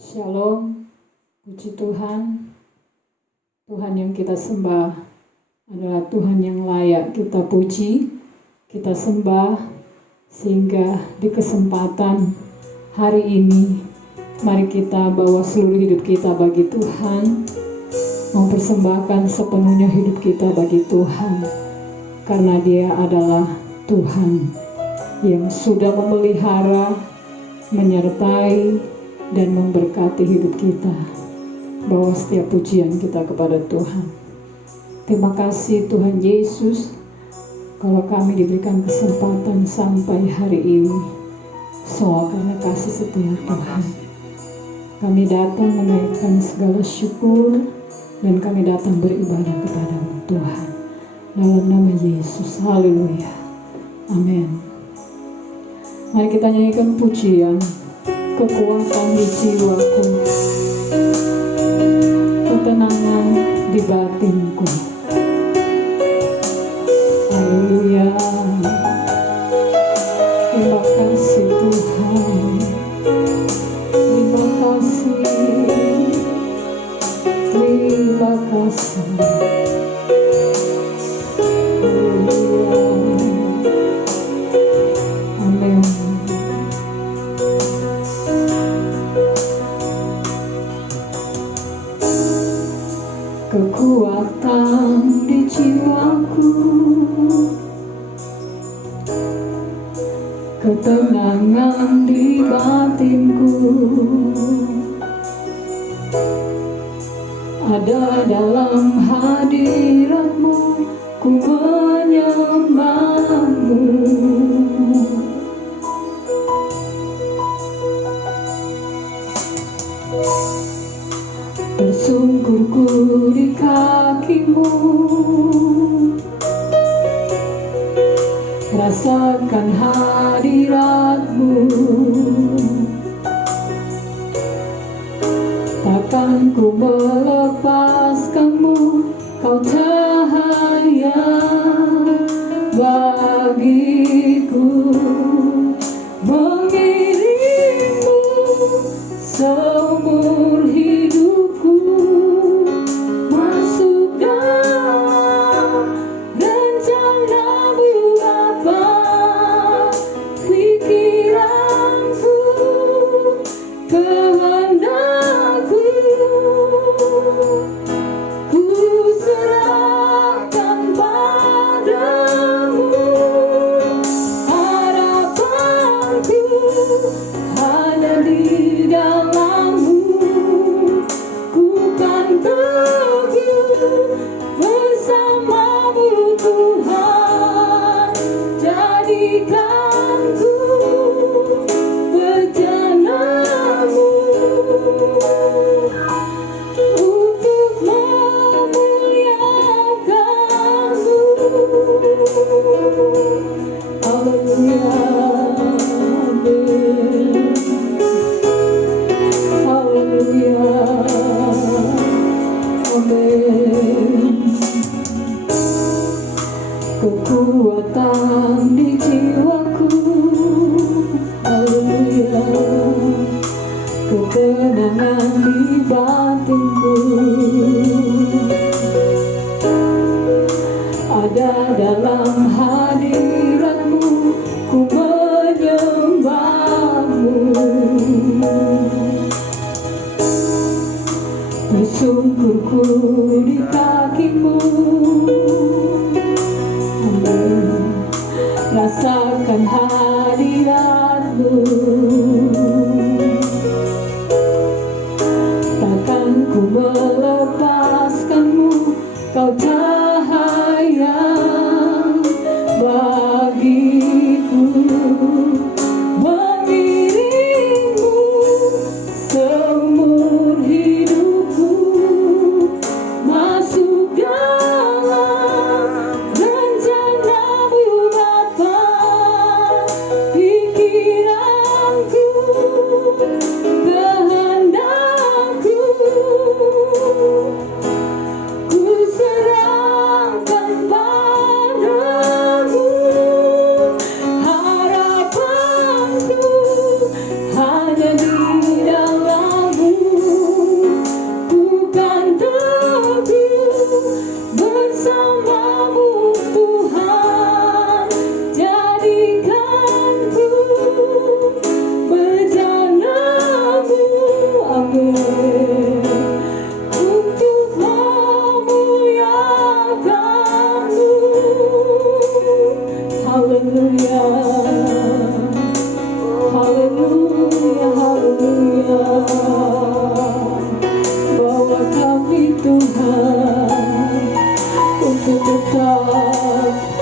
Shalom, puji Tuhan. Tuhan yang kita sembah adalah Tuhan yang layak kita puji, kita sembah, sehingga di kesempatan hari ini, mari kita bawa seluruh hidup kita bagi Tuhan, mempersembahkan sepenuhnya hidup kita bagi Tuhan, karena Dia adalah Tuhan yang sudah memelihara, menyertai, dan memberkati hidup kita. Bawa setiap pujian kita kepada Tuhan. Terima kasih Tuhan Yesus, kalau kami diberikan kesempatan sampai hari ini, semua karena kasih setia Tuhan. Kami datang menaikkan segala syukur, dan kami datang beribadah kepada-Mu Tuhan. Dalam nama Yesus, haleluya, amin. Mari kita nyanyikan pujian, kekuatan di jiwaku, ketenangan di batinku. Haleluya. Terima kasih Tuhan. Terima kasih. Terima kasih. Haleluya. Amin. Kekuatan di jiwaku, ketenangan di batinku, ada dalam hadirat-Mu, ku menyembah-Mu. Bersungkurku di kaki-Mu, rasakan hadirat-Mu. Takkan ku melepaskan-Mu, Kau cahaya bagiku. Mengiring-Mu seumur hidupku, masuk dalam rencana-Mu Bapa. Pikiranku, kehendakku, ku serahkan padamu. Harapanku hanya di dalam-Mu, ku kan teguh bersama-Mu Tuhan. Jadikan ku bejana-Mu untuk memuliakan-Mu. Haleluya, amin. Haleluya, amin. Kekuatan di jiwaku, haleluya, ketenangan di batinku, ada dalam hadirat-Mu, ku menyembah-Mu. Bersungkurku di kaki-Mu, amin. Rasakan hadirat-Mu. Takkan ku melepaskan-Mu, Kau cahaya bagiku. Mengiring-Mu seumur hidupku, haleluya. Bawa kami Tuhan untuk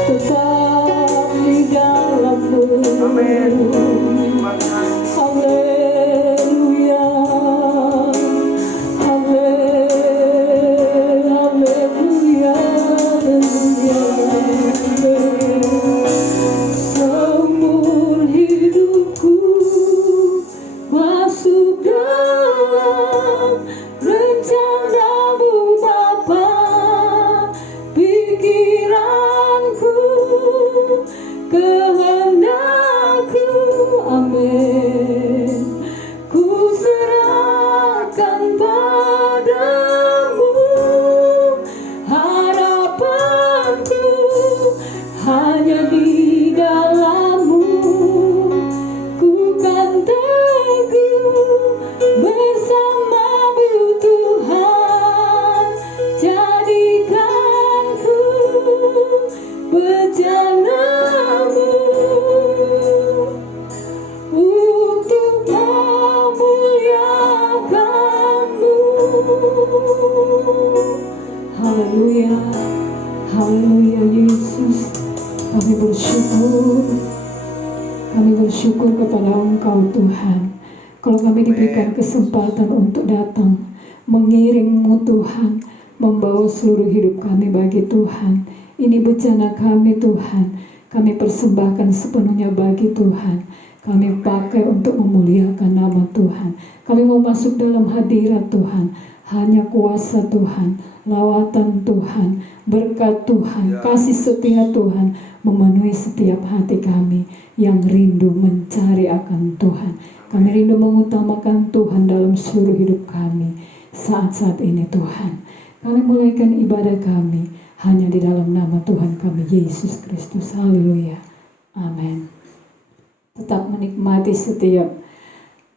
tetap di dalam-Mu. Amin. Haleluya, haleluya, haleluya. Seumur hidupku masuk dalam rencana-Mu Bapa, pikiranku, kehendakku, amin, ku serahkan padamu. Harapanku hanya di dalam-Mu, ku kan teguh bersama-Mu Tuhan. Jadikanku bejana-Mu untuk memuliakan-Mu. Haleluya, haleluya Yesus. Kami bersyukur kepada Engkau Tuhan. Kalau kami diberikan kesempatan untuk datang mengiring-Mu Tuhan, membawa seluruh hidup kami bagi Tuhan. Ini bejana kami Tuhan, kami persembahkan sepenuhnya bagi Tuhan. Kami pakai untuk memuliakan nama Tuhan. Kami mau masuk dalam hadirat Tuhan. Hanya kuasa Tuhan, lawatan Tuhan, berkat Tuhan, kasih setia Tuhan memenuhi setiap hati kami yang rindu mencari akan Tuhan. Kami rindu mengutamakan Tuhan dalam seluruh hidup kami saat-saat ini Tuhan. Kami mulaikan ibadah kami hanya di dalam nama Tuhan kami Yesus Kristus. Haleluya. Amin. Tetap menikmati setiap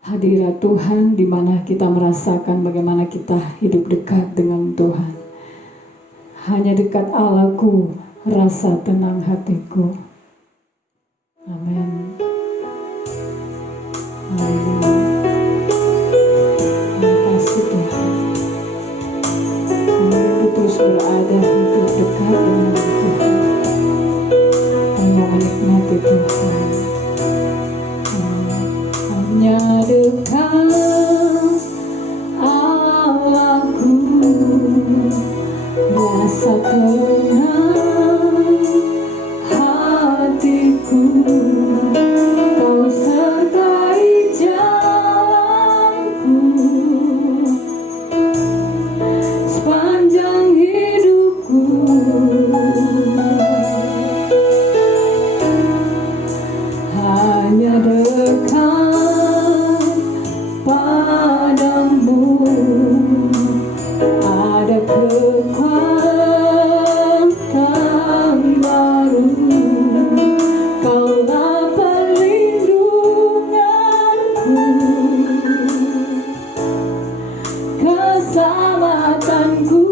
hadirat Tuhan di mana kita merasakan bagaimana kita hidup dekat dengan Tuhan. Hanya dekat Allahku rasa tenang hatiku. Amin. Haleluya. Terima kasih Tuhan. Kami terus berada untuk dekat dengan Tuhan. Kami mau menikmati Tuhan. Hanya dekat Allahku rasa tenang hatiku. Kau sertai jalanku sepanjang hidupku. Hanya dekat padamu ada kekuatan baru. Kaulah perlindunganku, keselamatanku.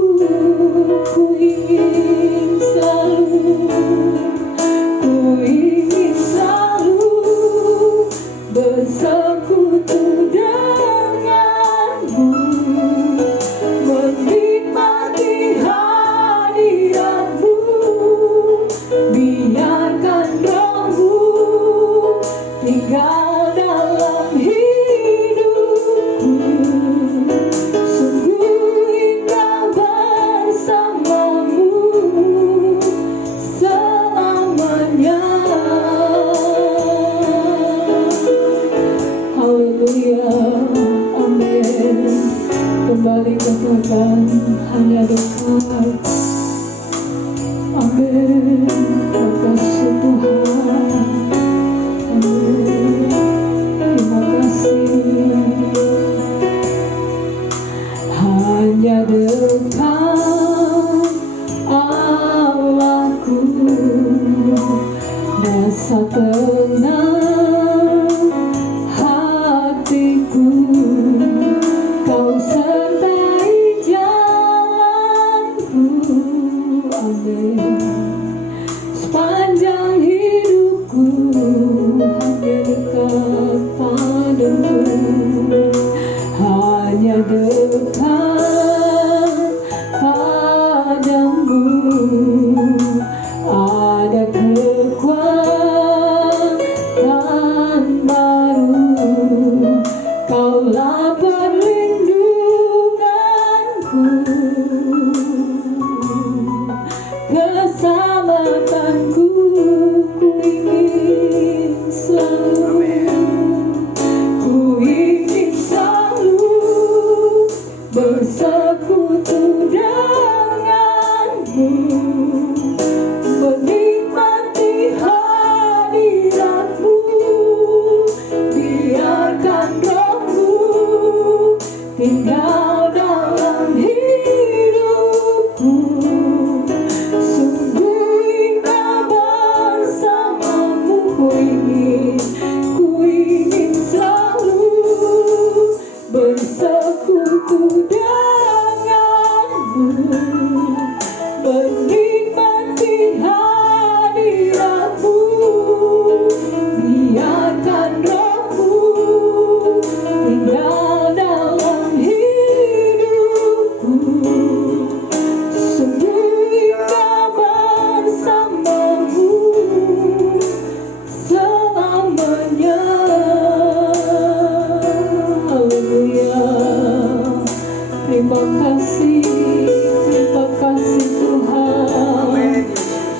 Ku ingin selalu bersekutu denganmu, menikmati hadiratmu. Biarkan Roh-Mu tinggal dalam hidupku. Sungguh indah bersamamu selamanya. Haleluya, amin. Kembali katakan hanya dekat. Amin. Terima kasih Tuhan. Amin. Terima kasih. Hanya dekat Allahku rasa tenang hatiku. Kau sertai jalanku. Amin. Sepanjang hidupku hanya dekat padamu. hanya dekat padamu ada kekuatan baru. Kaulah perlindunganku, keselamatanku. Ku ingin selalu, ku ingin selalu bersekutu denganmu, menikmati hadiratmu. Biarkan rohmu tinggal dalam hidupku. Sungguh indah bersamamu. Ku ingin selalu bersekutu denganmu, menikmati hadiratmu. Biarkan rohmu tinggal dalam hidupku. Sungguh indah bersamamu selamanya. Haleluya. Terima kasih Tuhan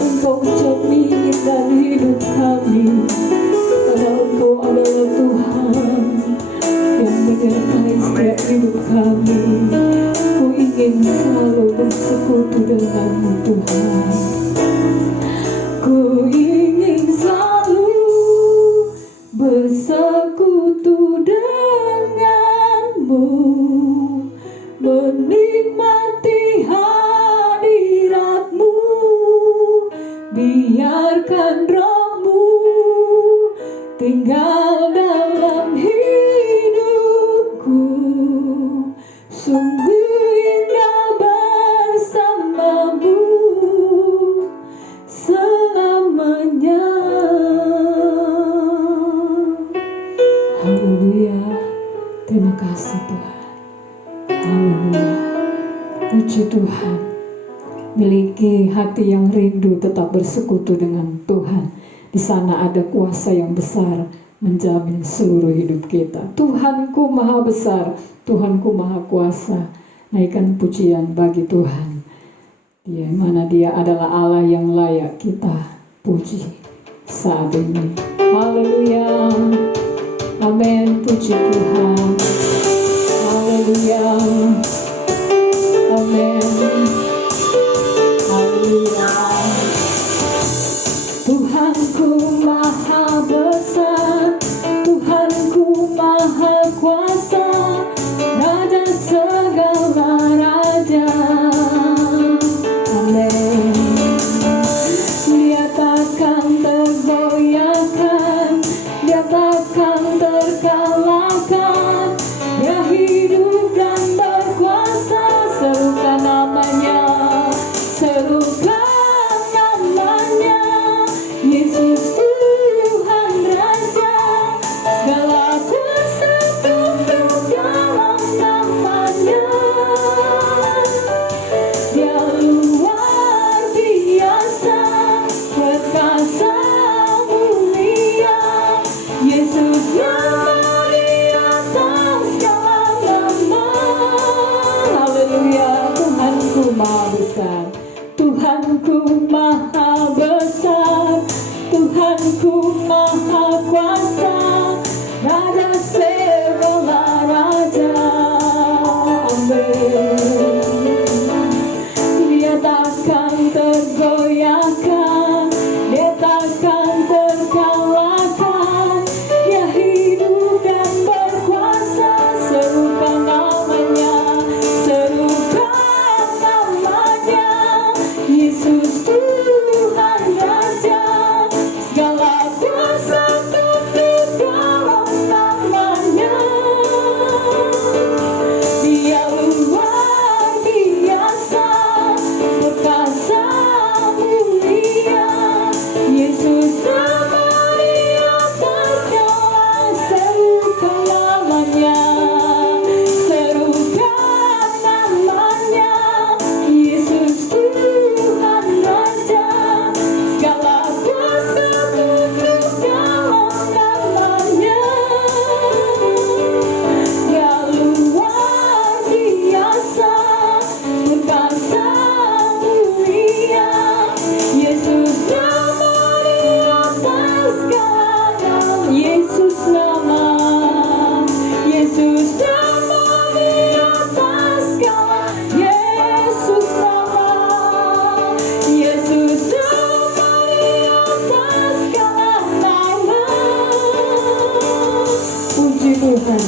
untuk cermin dan hidup kami. Karena Engkau adalah Tuhan yang menyertai setiap hidup kami. Ku ingin selalu bersekutu denganmu Tuhan. Ku ingin selalu bersekutu denganmu, menikmati hadiratmu. Biarkan rohmu tinggal dalam hidupku. Sungguh indah bersamamu selamanya. Haleluya. Terima kasih Tuhan. Haleluya. Puji Tuhan. Miliki hati yang rindu tetap bersekutu dengan Tuhan. Di sana ada kuasa yang besar menjamin seluruh hidup kita. Tuhanku maha besar, Tuhanku maha kuasa. Naikkan pujian bagi Tuhan. Dia mana Dia adalah Allah yang layak kita puji saat ini. Haleluya. Amin. Puji Tuhan. Haleluya. Amin. Haleluya. Tuhanku maha besar, Tuhanku maha kuasa, Raja segala raja. Amin. Dia takkan tergoyahkan, Dia takkan terkalahkan. Dia hidup dan Tuhan.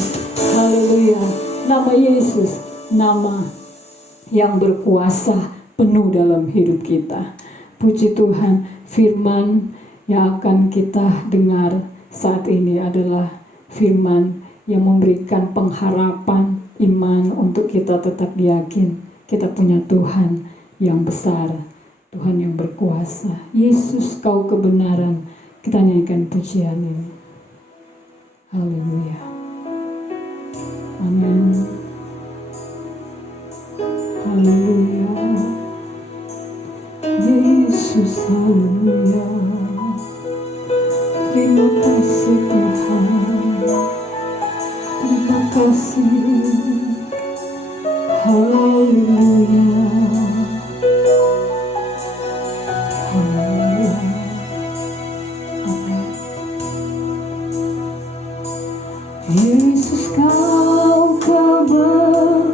Haleluya. Nama Yesus, nama yang berkuasa penuh dalam hidup kita. Puji Tuhan, firman yang akan kita dengar saat ini adalah firman yang memberikan pengharapan iman untuk kita tetap yakin kita punya Tuhan yang besar, Tuhan yang berkuasa. Yesus, kau kebenaran. Kita nyanyikan pujian ini. Haleluya. Amin. Haleluya. Yesus, haleluya. Terima kasih Tuhan. Terima kasih. Haleluya. Haleluya. Amin. Yesus, kau kebenaran,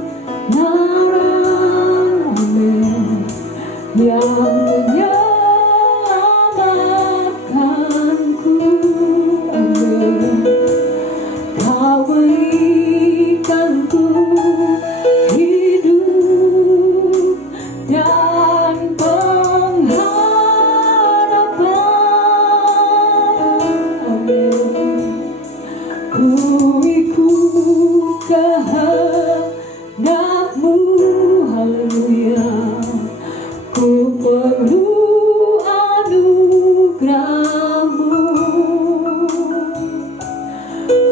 amin, yang menyelamatkanku, amin. Kau berikanku hidup dan pengharapan, amin. Ku ikut kehendak-Mu, haleluya. Ku perlu anugerah-Mu.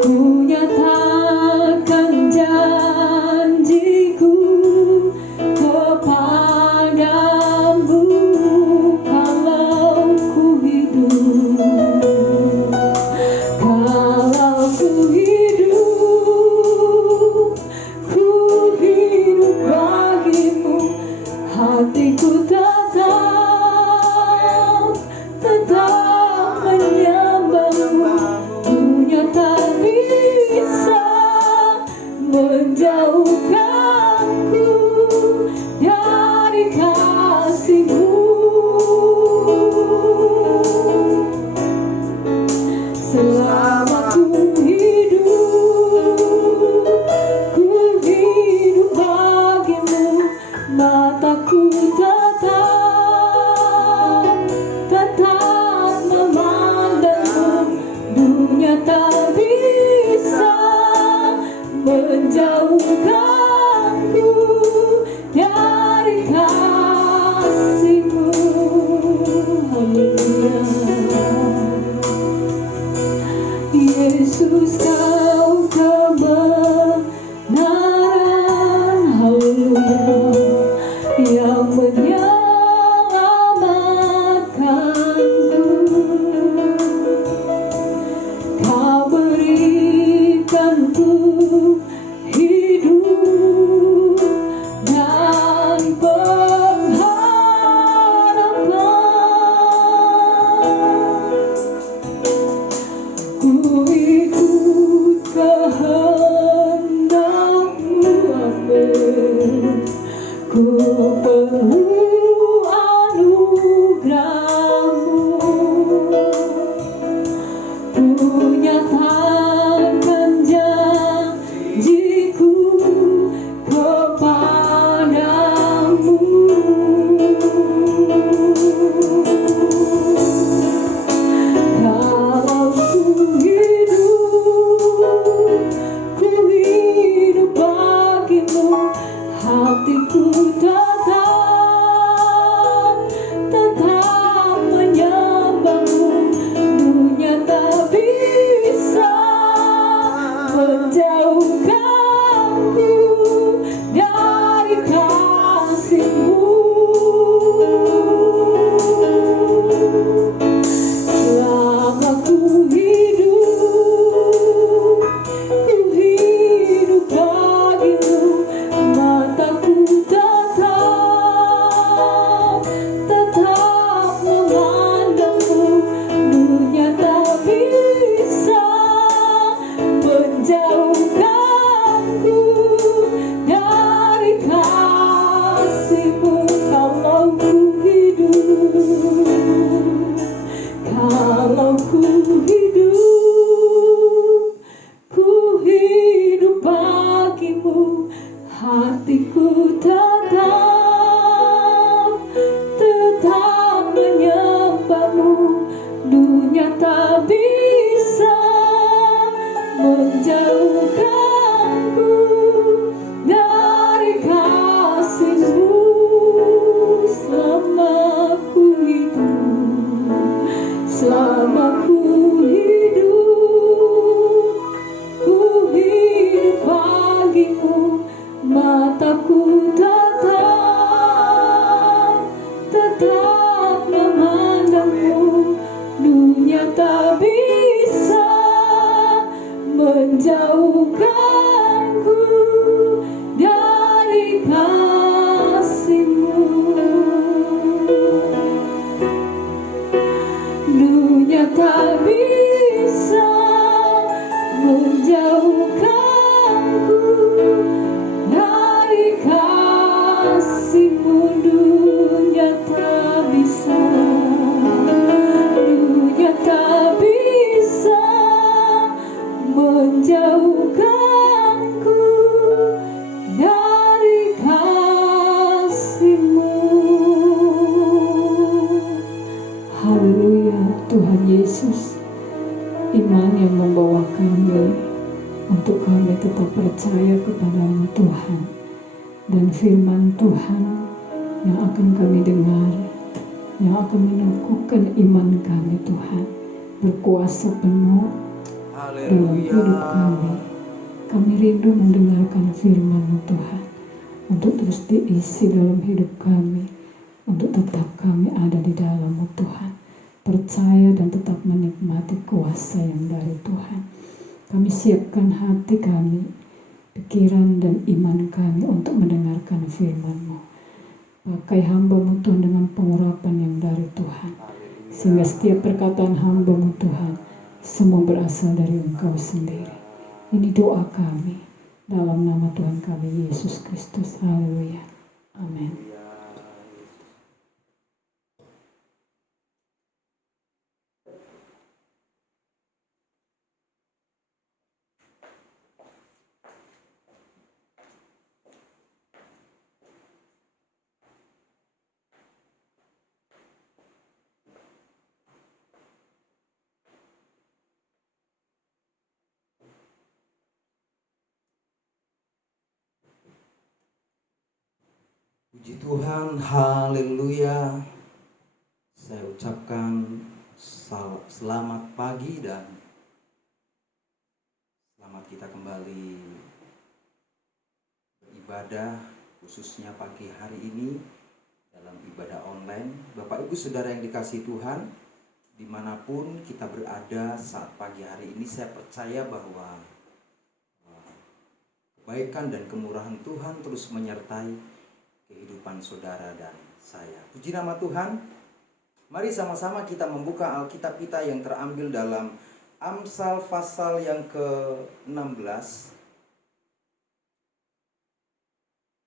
Ku nyatakan janjiku kepadamu, kalau ku hidup. Kalau ku hidup bagimu, hatiku tetap menyembahmu. Dunia tak bisa menjauhkanku dari kasih-Mu. Selama ku hidup bagimu, mataku tetap memandangmu. Dunia tak bisa menjauhkanku dari kasih-Mu. Haleluya. Yesus, kau kebenaran, haleluya, yang menyelamatkanku. Kau berikanku hidup dan pengharapan. Ku ikut kehendak-Mu, amin. Ku perlu anugerah-Mu. Ku nyatakan janjiku hatiku tetap menyembahmu. Dunia tak bisa menjauhkanku dari kasih-Mu. Selama ku hidup bagimu. Mataku tetap memandangmu. Dunia tak bisa menjauhkanku dari kasih-Mu. Dunia tak bisa menjauhkanku dari kasih-Mu. Dunia tak bisa, dunia tak bisa menjauhkanku dari kasih-Mu. Haleluya, Tuhan Yesus. Iman yang membawa kami untuk kami tetap percaya kepada-Mu Tuhan, dan firman Tuhan yang akan kami dengar, yang akan menumbuhkan iman kami Tuhan, berkuasa penuh dalam hidup kami. Kami rindu mendengarkan firman-Mu Tuhan, untuk terus diisi dalam hidup kami, untuk tetap kami ada di dalam-Mu Tuhan, percaya dan tetap menikmati kuasa yang dari Tuhan. Kami siapkan hati kami, pikiran dan iman kami untuk mendengarkan firman-Mu. Pakai hamba-Mu Tuhan dengan pengurapan yang dari Tuhan, sehingga setiap perkataan hamba-Mu Tuhan semua berasal dari Engkau sendiri. Ini doa kami dalam nama Tuhan kami Yesus Kristus. Haleluya. Amin. Puji Tuhan, haleluya. Saya ucapkan selamat pagi dan selamat kita kembali beribadah, khususnya pagi hari ini dalam ibadah online. Bapak Ibu Saudara yang dikasihi Tuhan, dimanapun kita berada saat pagi hari ini, saya percaya bahwa kebaikan dan kemurahan Tuhan terus menyertai kehidupan saudara dan saya. Puji nama Tuhan. Mari sama-sama kita membuka Alkitab kita yang terambil dalam Amsal pasal yang ke-16.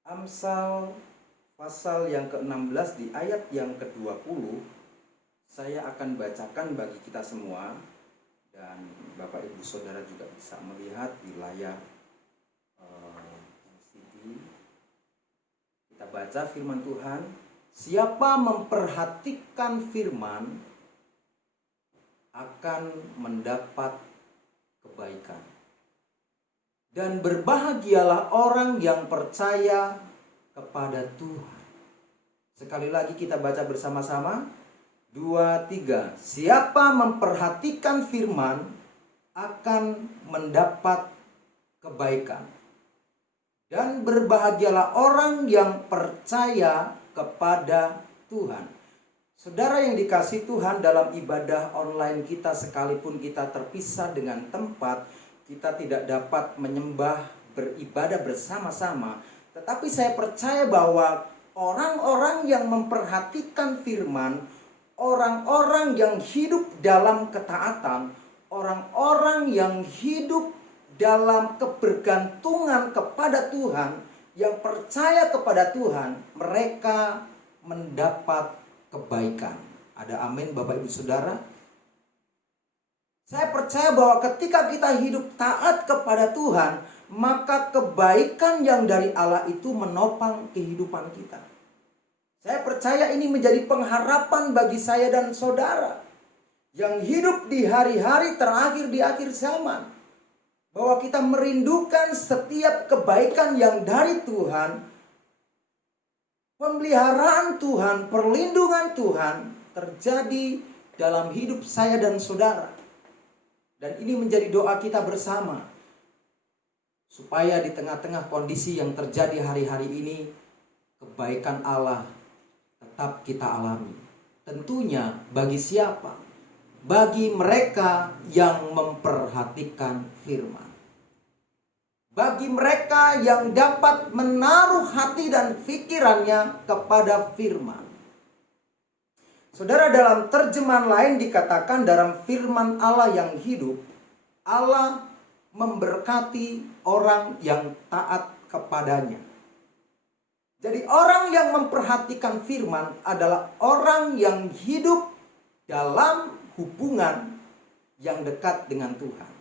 Amsal pasal yang ke-16 di ayat yang ke-20. Saya akan bacakan bagi kita semua, dan Bapak Ibu Saudara juga bisa melihat di layar LCD. Kita baca firman Tuhan. Siapa memperhatikan firman akan mendapat kebaikan, dan berbahagialah orang yang percaya kepada Tuhan. Sekali lagi kita baca bersama-sama. 2, 3. Siapa memperhatikan firman akan mendapat kebaikan, dan berbahagialah orang yang percaya kepada Tuhan. Saudara yang dikasihi Tuhan, dalam ibadah online kita, sekalipun kita terpisah dengan tempat, kita tidak dapat menyembah, beribadah bersama-sama. Tetapi saya percaya bahwa orang-orang yang memperhatikan firman, orang-orang yang hidup dalam ketaatan, orang-orang yang hidup dalam kebergantungan kepada Tuhan, yang percaya kepada Tuhan, mereka mendapat kebaikan. Ada amin Bapak Ibu Saudara? Saya percaya bahwa ketika kita hidup taat kepada Tuhan, maka kebaikan yang dari Allah itu menopang kehidupan kita. Saya percaya ini menjadi pengharapan bagi saya dan saudara yang hidup di hari-hari terakhir di akhir zaman, bahwa kita merindukan setiap kebaikan yang dari Tuhan, pemeliharaan Tuhan, perlindungan Tuhan terjadi dalam hidup saya dan saudara. Dan ini menjadi doa kita bersama, supaya di tengah-tengah kondisi yang terjadi hari-hari ini, kebaikan Allah tetap kita alami. Tentunya bagi siapa? Bagi mereka yang memperhatikan firman. Bagi mereka yang dapat menaruh hati dan pikirannya kepada firman. Saudara, dalam terjemahan lain dikatakan dalam firman Allah yang hidup, Allah memberkati orang yang taat kepadanya. Jadi orang yang memperhatikan firman adalah orang yang hidup dalam hubungan yang dekat dengan Tuhan.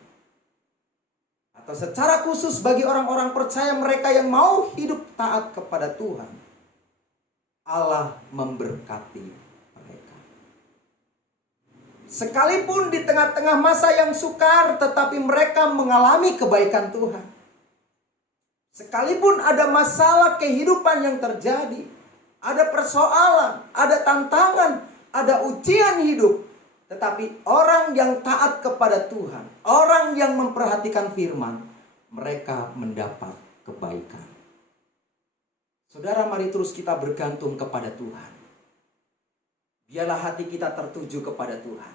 Atau secara khusus bagi orang-orang percaya, mereka yang mau hidup taat kepada Tuhan, Allah memberkati mereka. Sekalipun di tengah-tengah masa yang sukar, tetapi mereka mengalami kebaikan Tuhan. Sekalipun ada masalah kehidupan yang terjadi, ada persoalan, ada tantangan, ada ujian hidup, tetapi orang yang taat kepada Tuhan, orang yang memperhatikan firman, mereka mendapat kebaikan. Saudara, mari terus kita bergantung kepada Tuhan. Biarlah hati kita tertuju kepada Tuhan.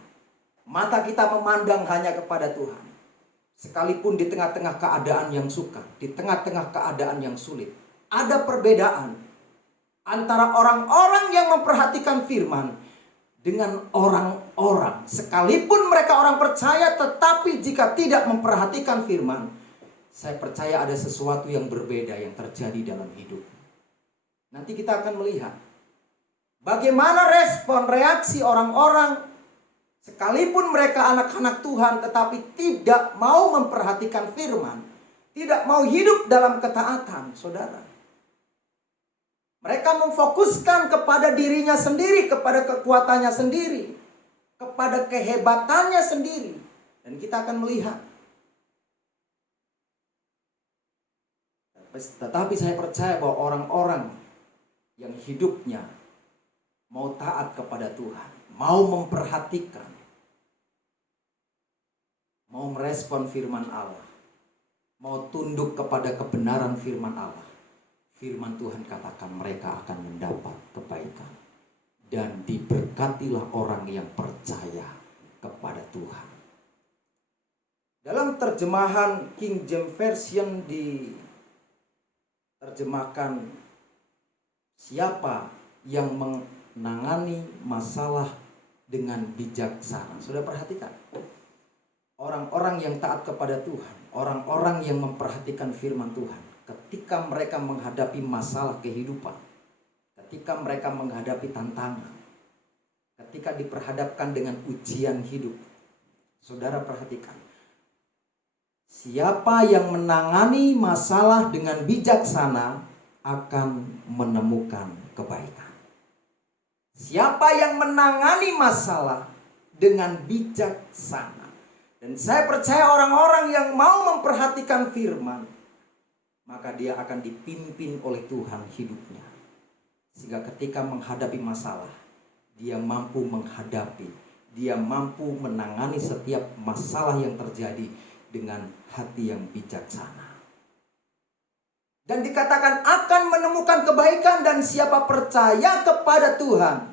Mata kita memandang hanya kepada Tuhan. Sekalipun di tengah-tengah keadaan yang sukar, di tengah-tengah keadaan yang sulit, ada perbedaan antara orang-orang yang memperhatikan firman dengan orang-orang, sekalipun mereka orang percaya, tetapi jika tidak memperhatikan firman, saya percaya ada sesuatu yang berbeda yang terjadi dalam hidup. Nanti kita akan melihat bagaimana respon reaksi orang-orang, sekalipun mereka anak-anak Tuhan, tetapi tidak mau memperhatikan firman, tidak mau hidup dalam ketaatan, saudara. Mereka memfokuskan kepada dirinya sendiri, kepada kekuatannya sendiri, kepada kehebatannya sendiri. Dan kita akan melihat. Tetapi saya percaya bahwa orang-orang yang hidupnya mau taat kepada Tuhan, mau memperhatikan, mau merespon firman Allah, mau tunduk kepada kebenaran firman Allah, firman Tuhan katakan mereka akan mendapat kebaikan. Dan diberkatilah orang yang percaya kepada Tuhan. Dalam terjemahan King James Version diterjemahkan, siapa yang menangani masalah dengan bijaksana. Sudah perhatikan? Orang-orang yang taat kepada Tuhan, orang-orang yang memperhatikan firman Tuhan, ketika mereka menghadapi masalah kehidupan, ketika mereka menghadapi tantangan, ketika diperhadapkan dengan ujian hidup, saudara perhatikan, siapa yang menangani masalah dengan bijaksana akan menemukan kebaikan. Siapa yang menangani masalah dengan bijaksana. Dan saya percaya orang-orang yang mau memperhatikan firman, maka dia akan dipimpin oleh Tuhan hidupnya. Sehingga ketika menghadapi masalah, dia mampu menghadapi, dia mampu menangani setiap masalah yang terjadi dengan hati yang bijaksana. Dan dikatakan akan menemukan kebaikan, dan siapa percaya kepada Tuhan,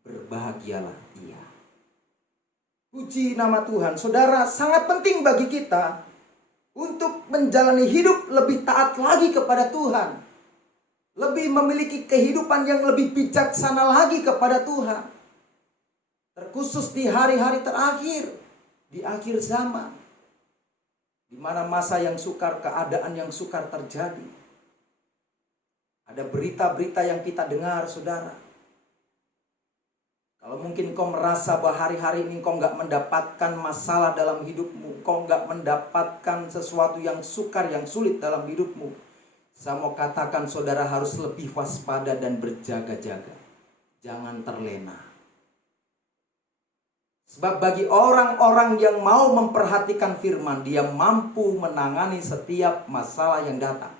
berbahagialah ia. Puji nama Tuhan. Saudara, sangat penting bagi kita untuk menjalani hidup lebih taat lagi kepada Tuhan. Lebih memiliki kehidupan yang lebih bijaksana lagi kepada Tuhan. Terkhusus di hari-hari terakhir, di akhir zaman, di mana masa yang sukar, keadaan yang sukar terjadi. Ada berita-berita yang kita dengar, saudara. Kalau mungkin kau merasa bahwa hari-hari ini kau nggak mendapatkan masalah dalam hidupmu, kau nggak mendapatkan sesuatu yang sukar, yang sulit dalam hidupmu, saya mau katakan saudara harus lebih waspada dan berjaga-jaga. Jangan terlena. Sebab bagi orang-orang yang mau memperhatikan firman, dia mampu menangani setiap masalah yang datang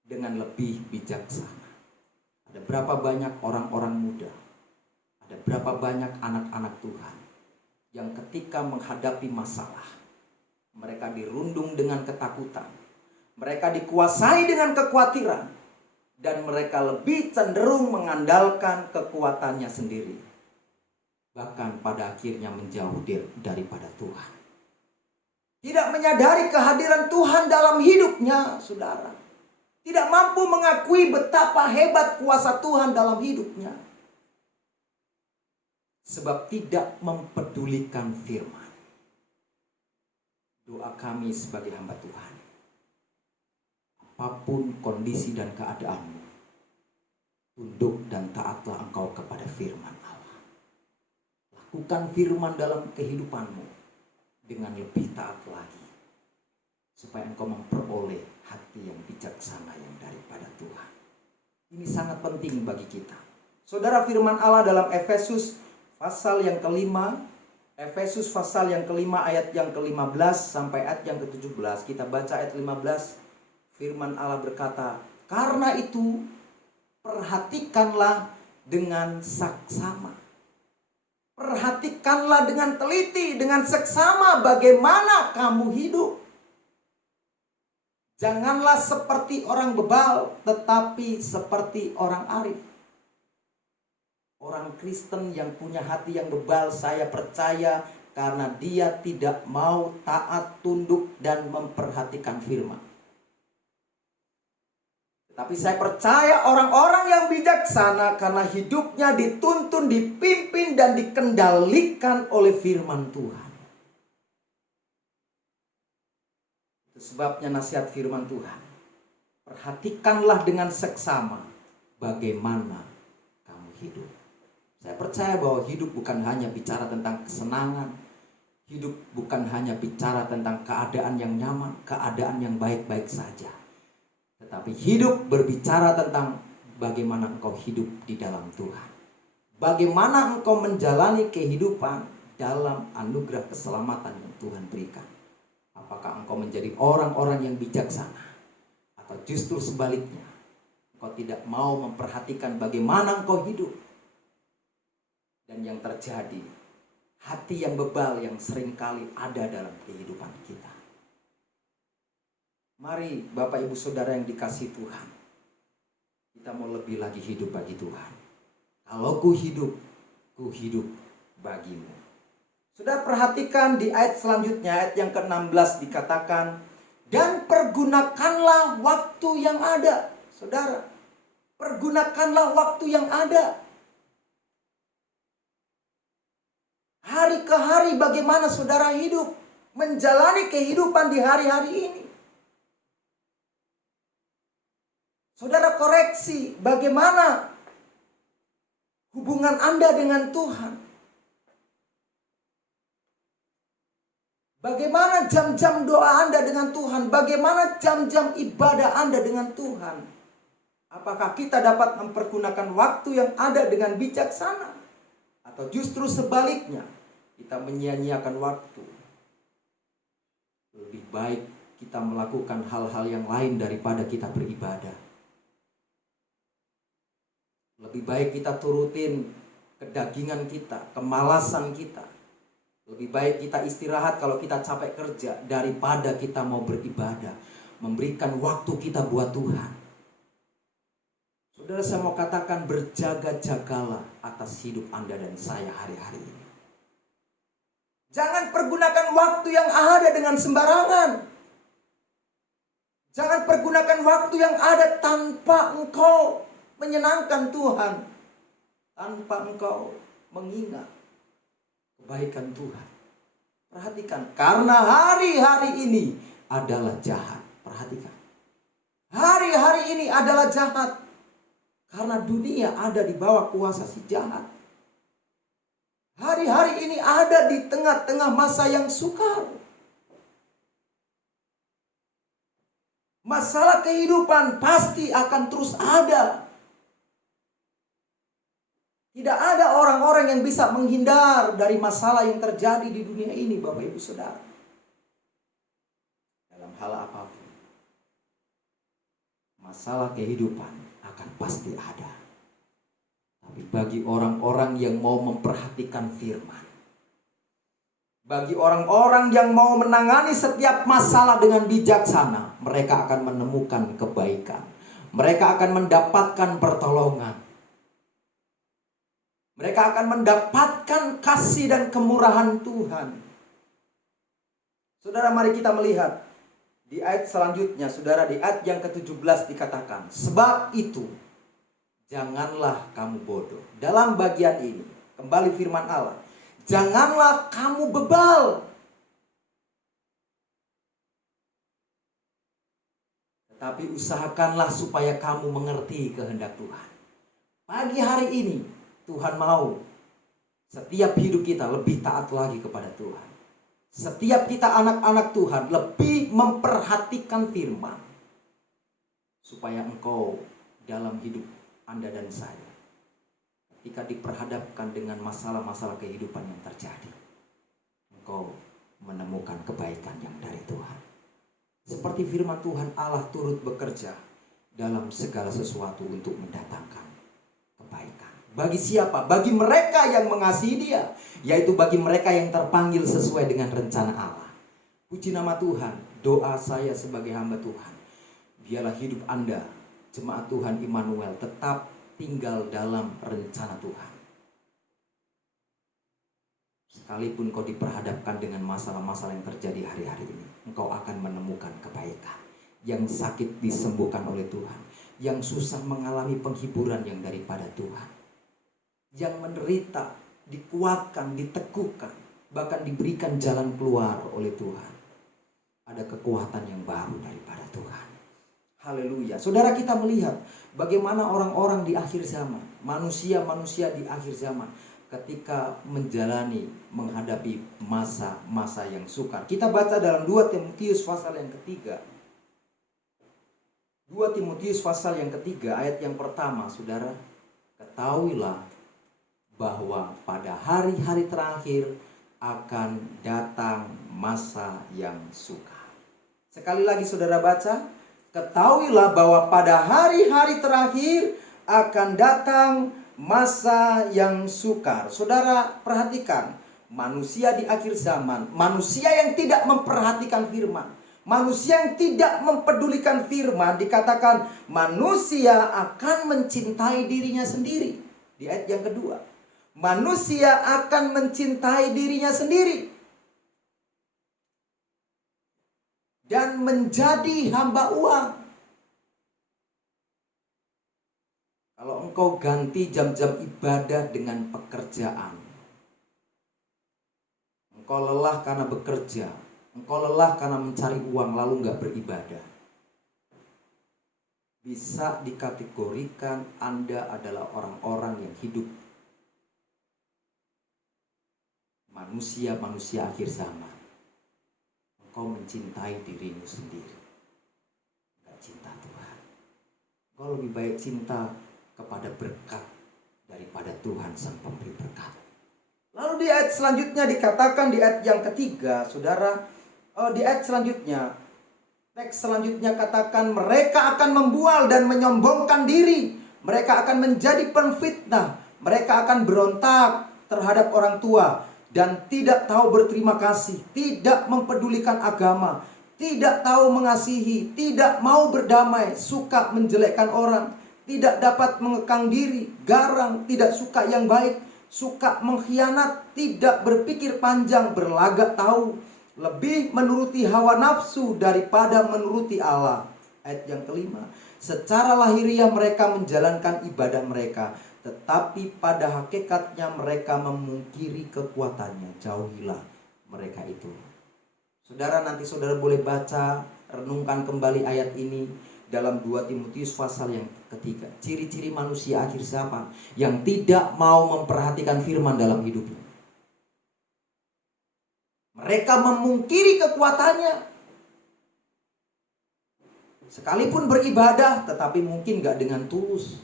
dengan lebih bijaksana. Ada berapa banyak orang-orang muda, ada berapa banyak anak-anak Tuhan yang ketika menghadapi masalah, mereka dirundung dengan ketakutan, mereka dikuasai dengan kekhawatiran, dan mereka lebih cenderung mengandalkan kekuatannya sendiri. Bahkan pada akhirnya menjauh daripada Tuhan. Tidak menyadari kehadiran Tuhan dalam hidupnya, saudara. Tidak mampu mengakui betapa hebat kuasa Tuhan dalam hidupnya. Sebab tidak mempedulikan firman. Doa kami sebagai hamba Tuhan, apapun kondisi dan keadaanmu, tunduk dan taatlah engkau kepada firman Allah. Lakukan firman dalam kehidupanmu dengan lebih taat lagi, supaya engkau memperoleh hati yang bijaksana yang daripada Tuhan. Ini sangat penting bagi kita. Saudara, firman Allah dalam Efesus pasal yang kelima, Efesus pasal yang kelima ayat yang ke-15 sampai ayat yang ke-17. Kita baca ayat 15. Firman Allah berkata, karena itu perhatikanlah dengan saksama. Perhatikanlah dengan teliti, dengan seksama bagaimana kamu hidup. Janganlah seperti orang bebal, tetapi seperti orang arif. Orang Kristen yang punya hati yang bebal, saya percaya karena dia tidak mau taat, tunduk, dan memperhatikan firman. Tapi saya percaya orang-orang yang bijaksana karena hidupnya dituntun, dipimpin, dan dikendalikan oleh firman Tuhan. Itu sebabnya nasihat firman Tuhan. Perhatikanlah dengan seksama bagaimana kamu hidup. Saya percaya bahwa hidup bukan hanya bicara tentang kesenangan. Hidup bukan hanya bicara tentang keadaan yang nyaman, keadaan yang baik-baik saja. Tetapi hidup berbicara tentang bagaimana engkau hidup di dalam Tuhan. Bagaimana engkau menjalani kehidupan dalam anugerah keselamatan yang Tuhan berikan. Apakah engkau menjadi orang-orang yang bijaksana, atau justru sebaliknya, engkau tidak mau memperhatikan bagaimana engkau hidup. Dan yang terjadi, hati yang bebal yang seringkali ada dalam kehidupan kita. Mari Bapak Ibu Saudara yang dikasihi Tuhan, kita mau lebih lagi hidup bagi Tuhan. Kalau ku hidup bagimu. Sudah perhatikan di ayat selanjutnya, ayat yang ke-16 dikatakan, dan pergunakanlah waktu yang ada. Saudara, pergunakanlah waktu yang ada. Hari ke hari bagaimana saudara hidup, menjalani kehidupan di hari-hari ini. Saudara koreksi bagaimana hubungan Anda dengan Tuhan. Bagaimana jam-jam doa Anda dengan Tuhan. Bagaimana jam-jam ibadah Anda dengan Tuhan. Apakah kita dapat mempergunakan waktu yang ada dengan bijaksana? Atau justru sebaliknya, kita menyia-nyiakan waktu. Lebih baik kita melakukan hal-hal yang lain daripada kita beribadah. Lebih baik kita turutin kedagingan kita, kemalasan kita. Lebih baik kita istirahat kalau kita capek kerja daripada kita mau beribadah, memberikan waktu kita buat Tuhan. Saudara, saya mau katakan berjaga-jagalah atas hidup Anda dan saya hari-hari ini. Jangan pergunakan waktu yang ada dengan sembarangan. Jangan pergunakan waktu yang ada tanpa engkau menyenangkan Tuhan, tanpa engkau mengingat kebaikan Tuhan. Perhatikan, karena hari-hari ini adalah jahat. Perhatikan, hari-hari ini adalah jahat. Karena dunia ada di bawah kuasa si jahat. Hari-hari ini ada di tengah-tengah masa yang sukar. Masalah kehidupan pasti akan terus ada. Tidak ada orang-orang yang bisa menghindar dari masalah yang terjadi di dunia ini, Bapak Ibu Saudara. Dalam hal apapun, masalah kehidupan akan pasti ada. Tapi bagi orang-orang yang mau memperhatikan firman, bagi orang-orang yang mau menangani setiap masalah dengan bijaksana, mereka akan menemukan kebaikan. Mereka akan mendapatkan pertolongan. Mereka akan mendapatkan kasih dan kemurahan Tuhan. Saudara, mari kita melihat di ayat selanjutnya, saudara, di ayat yang ke-17 dikatakan, sebab itu janganlah kamu bodoh. Dalam bagian ini, kembali firman Allah, janganlah kamu bebal, tetapi usahakanlah supaya kamu mengerti kehendak Tuhan. Pagi hari ini, Tuhan mau setiap hidup kita lebih taat lagi kepada Tuhan. Setiap kita anak-anak Tuhan lebih memperhatikan firman. Supaya engkau dalam hidup Anda dan saya, ketika diperhadapkan dengan masalah-masalah kehidupan yang terjadi, engkau menemukan kebaikan yang dari Tuhan. Seperti firman Tuhan, Allah turut bekerja dalam segala sesuatu untuk mendatangkan kebaikan. Bagi siapa? Bagi mereka yang mengasihi Dia, yaitu bagi mereka yang terpanggil sesuai dengan rencana Allah. Puji nama Tuhan. Doa saya sebagai hamba Tuhan, biarlah hidup Anda, jemaat Tuhan Immanuel, tetap tinggal dalam rencana Tuhan. Sekalipun kau diperhadapkan dengan masalah-masalah yang terjadi hari-hari ini, engkau akan menemukan kebaikan. Yang sakit disembuhkan oleh Tuhan, yang susah mengalami penghiburan yang daripada Tuhan, yang menderita dikuatkan, diteguhkan, bahkan diberikan jalan keluar oleh Tuhan. Ada kekuatan yang baru daripada Tuhan. Haleluya. Saudara, kita melihat bagaimana orang-orang di akhir zaman, manusia-manusia di akhir zaman, ketika menghadapi masa-masa yang sukar. Kita baca dalam 2 Timotius pasal yang ketiga. 2 Timotius pasal yang ketiga, ayat yang pertama, saudara. Ketahuilah bahwa pada hari-hari terakhir akan datang masa yang sukar. Sekali lagi saudara baca, ketahuilah bahwa pada hari-hari terakhir akan datang masa yang sukar. Saudara perhatikan, manusia di akhir zaman, manusia yang tidak memperhatikan firman, manusia yang tidak mempedulikan firman, dikatakan manusia akan mencintai dirinya sendiri. Di ayat yang kedua, manusia akan mencintai dirinya sendiri dan menjadi hamba uang. Kalau engkau ganti jam-jam ibadah dengan pekerjaan, engkau lelah karena bekerja, engkau lelah karena mencari uang lalu nggak beribadah, bisa dikategorikan Anda adalah orang-orang yang hidup manusia-manusia akhir zaman. Engkau mencintai dirimu sendiri, enggak cinta Tuhan. Engkau lebih baik cinta kepada berkat daripada Tuhan sang pemberi berkat. Lalu di ayat selanjutnya dikatakan, di ayat yang ketiga, saudara, di ayat selanjutnya, teks selanjutnya katakan, mereka akan membual dan menyombongkan diri, mereka akan menjadi penfitnah, mereka akan berontak terhadap orang tua dan tidak tahu berterima kasih, tidak mempedulikan agama, tidak tahu mengasihi, tidak mau berdamai, suka menjelekkan orang, tidak dapat mengekang diri, garang, tidak suka yang baik, suka mengkhianat, tidak berpikir panjang, berlagak tahu, lebih menuruti hawa nafsu daripada menuruti Allah. Ayat yang kelima, secara lahiriah mereka menjalankan ibadah mereka, tetapi pada hakikatnya mereka memungkiri kekuatannya. Jauhilah mereka itu. Saudara, nanti saudara boleh baca, renungkan kembali ayat ini dalam 2 Timotius pasal yang ketiga. Ciri-ciri manusia akhir zaman yang tidak mau memperhatikan firman dalam hidupnya. Mereka memungkiri kekuatannya. Sekalipun beribadah, tetapi mungkin gak dengan tulus.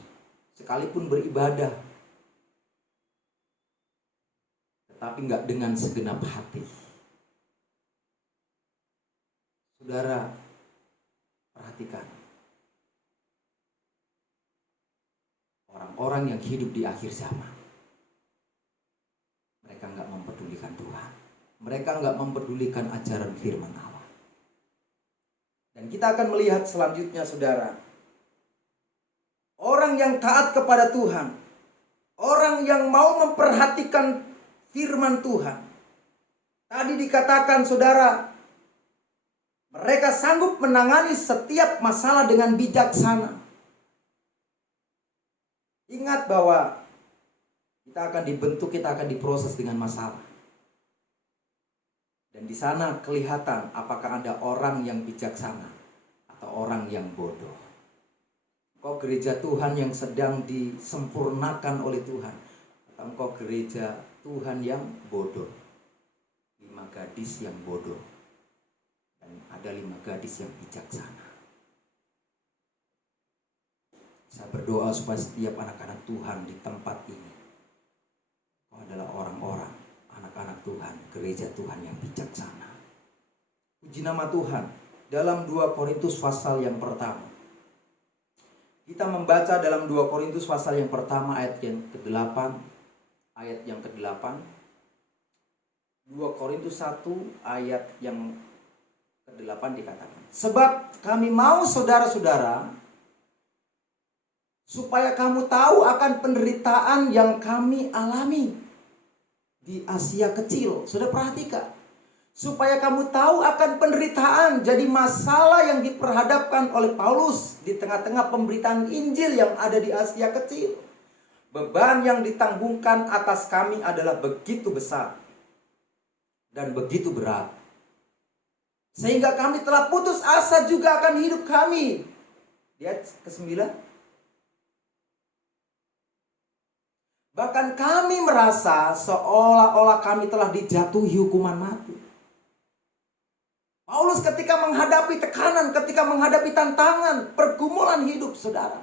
Sekalipun beribadah, tetapi gak dengan segenap hati. Saudara, perhatikan. Orang-orang yang hidup di akhir zaman, mereka gak mempedulikan Tuhan. Mereka gak mempedulikan ajaran firman Allah. Dan kita akan melihat selanjutnya, saudara. Orang yang taat kepada Tuhan, orang yang mau memperhatikan firman Tuhan. Tadi dikatakan, saudara, mereka sanggup menangani setiap masalah dengan bijaksana. Ingat bahwa kita akan dibentuk, kita akan diproses dengan masalah. Dan di sana kelihatan apakah ada orang yang bijaksana atau orang yang bodoh. Engkau gereja Tuhan yang sedang disempurnakan oleh Tuhan, atau engkau gereja Tuhan yang bodoh. 5 gadis yang bodoh, dan ada 5 gadis yang bijaksana. Saya berdoa supaya setiap anak-anak Tuhan di tempat ini, engkau adalah orang-orang, anak-anak Tuhan, gereja Tuhan yang bijaksana. Puji nama Tuhan. Dalam 2 Korintus pasal yang pertama, kita membaca dalam 2 Korintus pasal yang pertama ayat yang ke-8, ayat yang ke-8. 2 Korintus 1 ayat yang ke-8 dikatakan, sebab kami mau saudara-saudara, supaya kamu tahu akan penderitaan yang kami alami di Asia Kecil. Sudah perhatikan. Supaya kamu tahu akan penderitaan. Jadi masalah yang diperhadapkan oleh Paulus di tengah-tengah pemberitaan Injil yang ada di Asia Kecil. Beban yang ditanggungkan atas kami adalah begitu besar dan begitu berat, sehingga kami telah putus asa juga akan hidup kami. Lihat ke-9. Bahkan kami merasa seolah-olah kami telah dijatuhi hukuman mati. Paulus ketika menghadapi tekanan, ketika menghadapi tantangan, pergumulan hidup, saudara.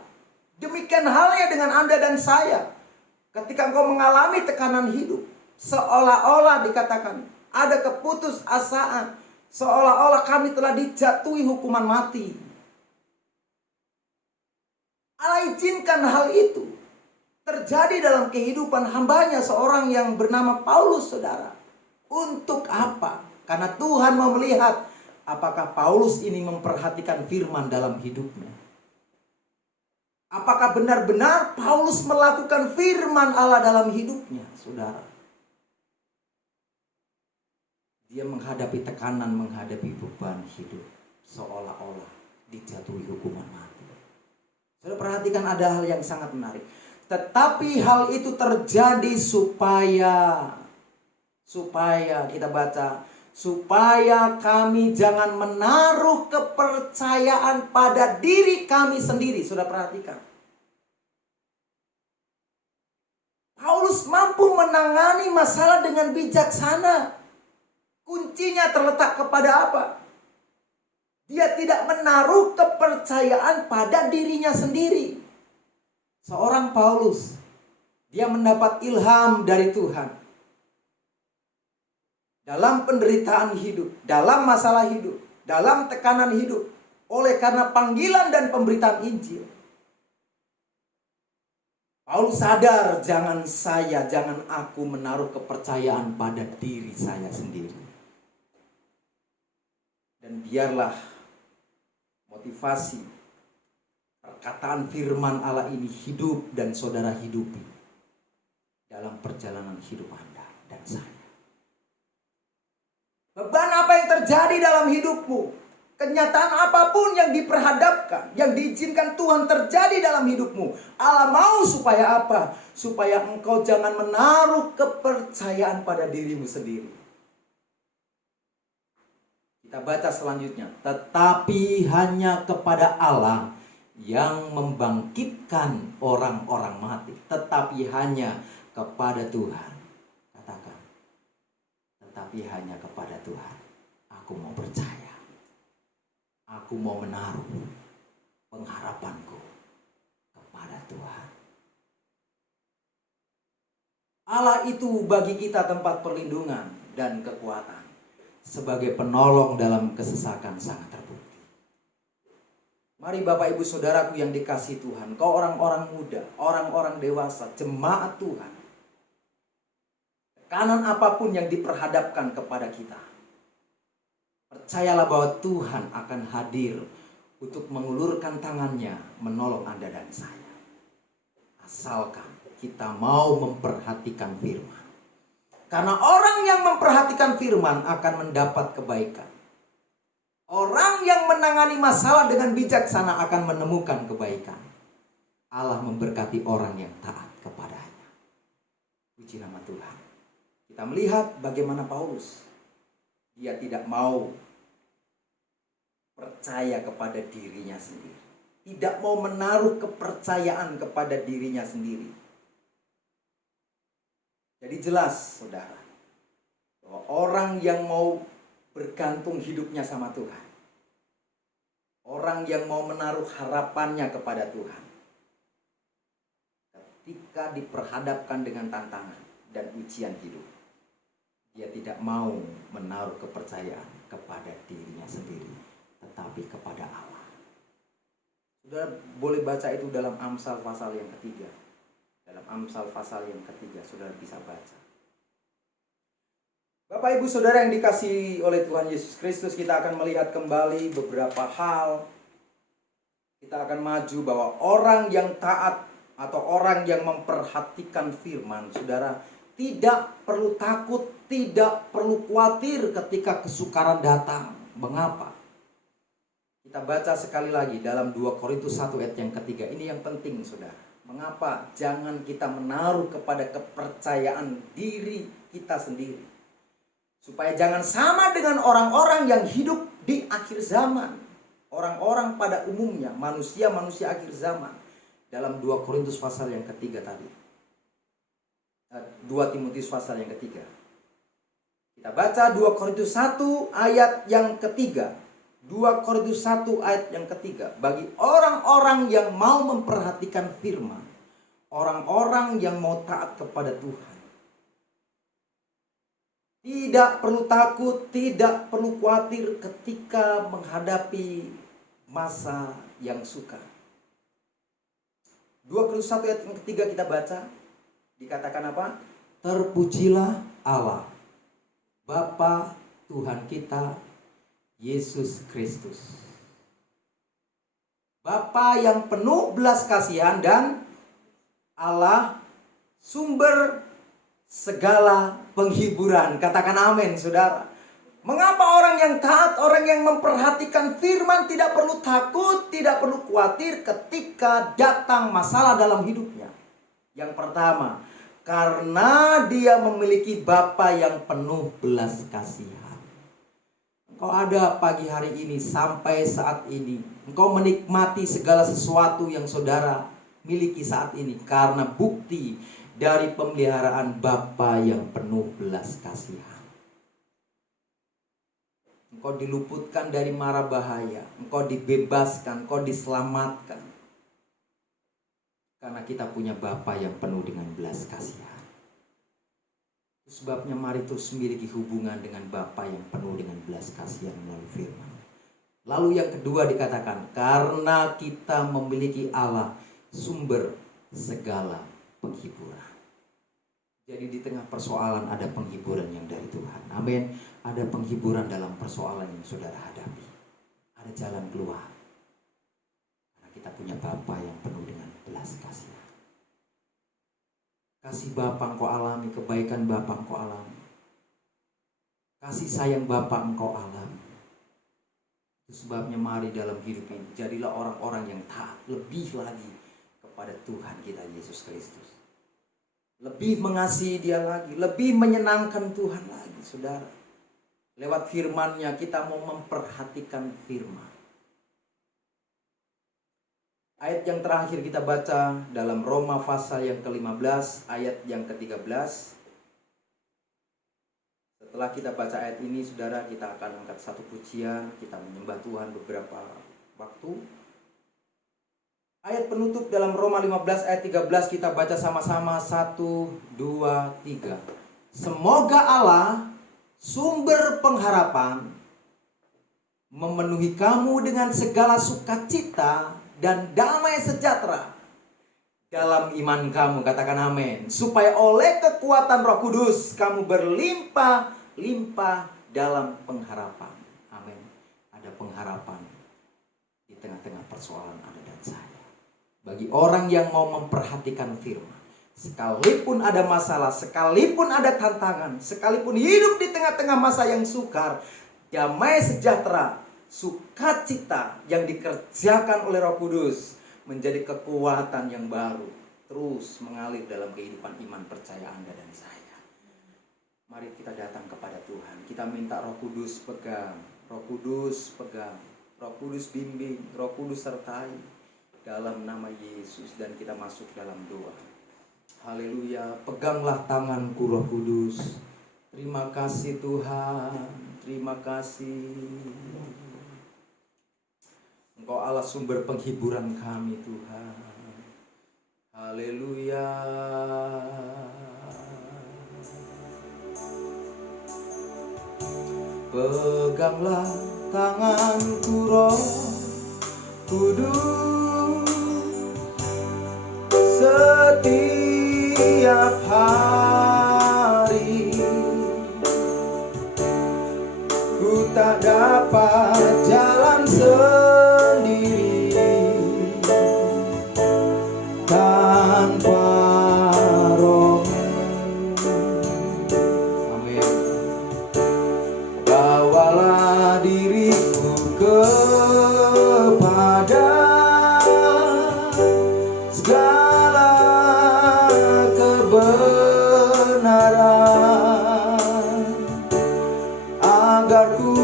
Demikian halnya dengan Anda dan saya. Ketika engkau mengalami tekanan hidup, seolah-olah dikatakan ada keputusasaan, seolah-olah kami telah dijatuhi hukuman mati. Allah izinkan hal itu terjadi dalam kehidupan hambanya, seorang yang bernama Paulus, saudara. Untuk apa? Karena Tuhan mau melihat apakah Paulus ini memperhatikan firman dalam hidupnya. Apakah benar-benar Paulus melakukan firman Allah dalam hidupnya, saudara. Dia menghadapi tekanan, menghadapi beban hidup, seolah-olah dijatuhi hukuman mati. Saudara perhatikan, ada hal yang sangat menarik. Tetapi hal itu terjadi supaya kita baca, supaya kami jangan menaruh kepercayaan pada diri kami sendiri. Sudah perhatikan. Paulus mampu menangani masalah dengan bijaksana. Kuncinya terletak kepada apa? Dia tidak menaruh kepercayaan pada dirinya sendiri. Seorang Paulus, dia mendapat ilham dari Tuhan. Dalam penderitaan hidup, dalam masalah hidup, dalam tekanan hidup, oleh karena panggilan dan pemberitaan Injil. Paulus sadar, jangan aku menaruh kepercayaan pada diri saya sendiri. Dan biarlah motivasi perkataan firman Allah ini hidup dan saudara hidupi dalam perjalanan hidup Anda dan saya. Beban apa yang terjadi dalam hidupmu, kenyataan apapun yang diperhadapkan, yang diizinkan Tuhan terjadi dalam hidupmu, Allah mau supaya apa? Supaya engkau jangan menaruh kepercayaan pada dirimu sendiri. Kita baca selanjutnya, tetapi hanya kepada Allah yang membangkitkan orang-orang mati. Tetapi hanya kepada Tuhan. Katakan, tetapi hanya kepada Tuhan. Aku mau percaya. Aku mau menaruh pengharapanku kepada Tuhan. Allah itu bagi kita tempat perlindungan dan kekuatan. Sebagai penolong dalam kesesakan sangat terbukti. Mari Bapak Ibu Saudaraku yang dikasihi Tuhan, kau orang-orang muda, orang-orang dewasa, jemaat Tuhan. Tekanan apapun yang diperhadapkan kepada kita, percayalah bahwa Tuhan akan hadir untuk mengulurkan tangannya menolong Anda dan saya. Asalkan kita mau memperhatikan firman. Karena orang yang memperhatikan firman akan mendapat kebaikan. Orang yang menangani masalah dengan bijaksana akan menemukan kebaikan. Allah memberkati orang yang taat kepadanya. Puji nama Tuhan. Kita melihat bagaimana Paulus. Dia tidak mau percaya kepada dirinya sendiri. Tidak mau menaruh kepercayaan kepada dirinya sendiri. Jadi jelas, saudara, bahwa orang yang mau bergantung hidupnya sama Tuhan, orang yang mau menaruh harapannya kepada Tuhan, ketika diperhadapkan dengan tantangan dan ujian hidup, dia tidak mau menaruh kepercayaan kepada dirinya sendiri, tetapi kepada Allah. Saudara boleh baca itu dalam Amsal pasal yang ketiga. Dalam Amsal pasal yang ketiga, saudara bisa baca. Bapak Ibu Saudara yang dikasihi oleh Tuhan Yesus Kristus, kita akan melihat kembali beberapa hal. Kita akan maju bahwa orang yang taat atau orang yang memperhatikan firman, saudara, tidak perlu takut, tidak perlu khawatir ketika kesukaran datang. Mengapa? Kita baca sekali lagi dalam 2 Korintus 1 ayat yang ketiga. Ini yang penting, saudara. Mengapa jangan kita menaruh kepada kepercayaan diri kita sendiri? Supaya jangan sama dengan orang-orang yang hidup di akhir zaman. Orang-orang pada umumnya, manusia-manusia akhir zaman. Dalam 2 Korintus pasal yang ketiga tadi. 2 Timotius pasal yang ketiga. Kita baca 2 Korintus 1 ayat yang ketiga. 2 Korintus 1 ayat yang ketiga. Bagi orang-orang yang mau memperhatikan firman, orang-orang yang mau taat kepada Tuhan, tidak perlu takut, tidak perlu khawatir ketika menghadapi masa yang sukar. 2 Korintus 1 ayat yang ketiga kita baca, dikatakan apa? Terpujilah Allah, Bapa Tuhan kita Yesus Kristus, Bapa yang penuh belas kasihan dan Allah sumber segala penghiburan. Katakan amin, saudara. Mengapa orang yang taat, orang yang memperhatikan firman tidak perlu takut, tidak perlu khawatir ketika datang masalah dalam hidupnya? Yang pertama, karena dia memiliki Bapa yang penuh belas kasihan. Engkau ada pagi hari ini sampai saat ini, engkau menikmati segala sesuatu yang saudara miliki saat ini karena bukti dari pemeliharaan Bapa yang penuh belas kasihan. Engkau diluputkan dari mara bahaya, engkau dibebaskan, engkau diselamatkan. Karena kita punya Bapa yang penuh dengan belas kasihan. Sebabnya mari terus memiliki hubungan dengan Bapa yang penuh dengan belas kasihan melalui firman. Lalu yang kedua dikatakan, karena kita memiliki Allah sumber segala penghiburan. Jadi di tengah persoalan ada penghiburan yang dari Tuhan. Amin. Ada penghiburan dalam persoalan yang saudara hadapi. Ada jalan keluar. Karena kita punya Bapa yang penuh dengan belas kasihan. Kasih Bapa engkau alami, kebaikan Bapa engkau alami. Kasih sayang Bapa engkau alami. Itu sebabnya mari dalam hidup ini jadilah orang-orang yang taat lebih lagi kepada Tuhan kita Yesus Kristus. Lebih mengasihi Dia lagi, lebih menyenangkan Tuhan lagi, saudara. Lewat firman-Nya kita mau memperhatikan firman. Ayat yang terakhir kita baca dalam Roma pasal yang ke-15 ayat yang ke-13. Setelah kita baca ayat ini, saudara, kita akan angkat satu pujian, kita menyembah Tuhan beberapa waktu. Ayat penutup dalam Roma 15 ayat 13 kita baca sama-sama. 1, 2, 3. Semoga Allah, sumber pengharapan, memenuhi kamu dengan segala sukacita dan damai sejahtera dalam iman kamu. Katakan amin. Supaya oleh kekuatan Roh Kudus kamu berlimpah-limpah dalam pengharapan. Amin. Ada pengharapan di tengah-tengah persoalan Anda dan saya. Bagi orang yang mau memperhatikan firman, sekalipun ada masalah, sekalipun ada tantangan, sekalipun hidup di tengah-tengah masa yang sukar, damai sejahtera, sukacita yang dikerjakan oleh Roh Kudus menjadi kekuatan yang baru, terus mengalir dalam kehidupan iman percaya Anda dan saya. Mari kita datang kepada Tuhan. Kita minta Roh Kudus pegang, Roh Kudus pegang, Roh Kudus bimbing, Roh Kudus sertai dalam nama Yesus, dan kita masuk dalam doa. Haleluya. Peganglah tanganku Roh Kudus. Terima kasih Tuhan, terima kasih. Engkau Allah sumber penghiburan kami Tuhan. Haleluya. Peganglah tanganku Roh Kudus, setiap hari ku tak dapat jalan sendiri tanpa Roh. Amin. Bawalah diriku kepada segala kebenaran, agar ku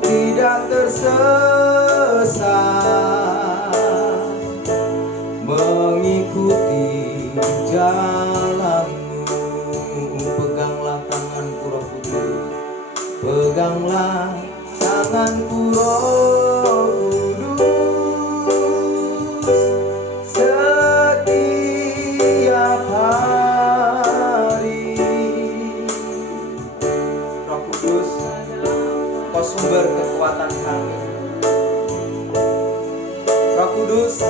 tidak tersesat mengikuti jalanmu. Peganglah tanganku Roh Kudus, peganglah tanganku Roh Kudus, setiap hari. Roh Kudus, Kau sumber kekuatan kami. Roh Kudus,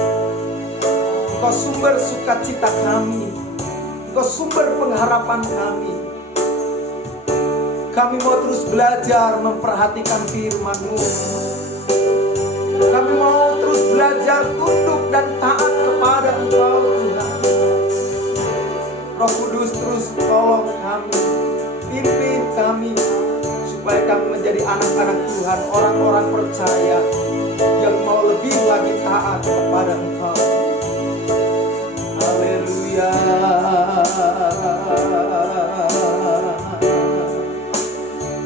Engkau sumber sukacita kami, Engkau sumber pengharapan kami. Kami mau terus belajar memperhatikan firman-Mu. Kami mau terus belajar tunduk dan taat kepada Engkau Tuhan. Roh Kudus, terus tolong kami, pimpin kami, supaya kami menjadi anak-anak Tuhan, orang-orang percaya yang mau lebih lagi taat kepada Engkau. Haleluya.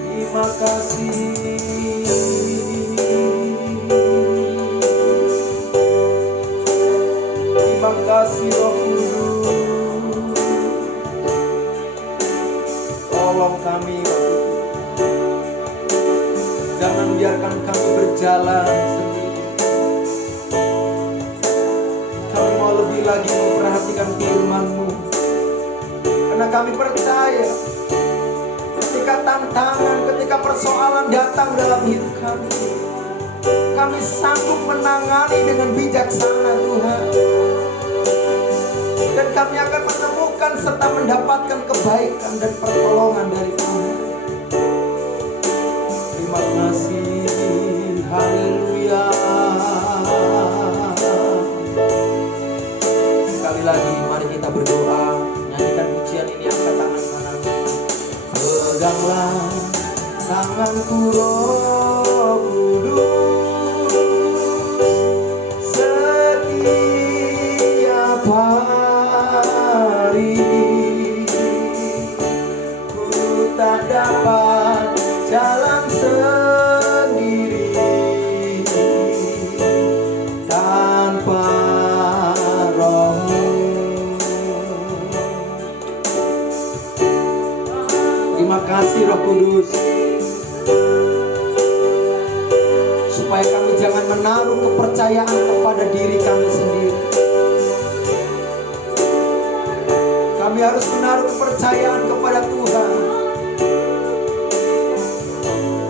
Terima kasih. Terima kasih Roh Kudus. Tolong kami Roh Kudus. Jangan biarkan kami berjalan sendiri. Kami mau lebih lagi memperhatikan firman-Mu, karena kami percaya ketika tantangan, ketika persoalan datang dalam hidup kami, kami sanggup menangani dengan bijaksana Tuhan. Dan kami akan menemukan serta mendapatkan kebaikan dan pertolongan dari Tuhan. Terima kasih. Haleluya. Sekali lagi mari kita berdoa, nyanyikan pujian ini, angkat tangan kanan. Peganglah tanganku Roh Kudus, setiap hari ku tak dapat jalan sendiri tanpa Roh-Mu. Terima kasih Roh Kudus. Kudus, supaya kami jangan menaruh kepercayaan kepada diri kami sendiri. Kami harus menaruh kepercayaan kepada Tuhan,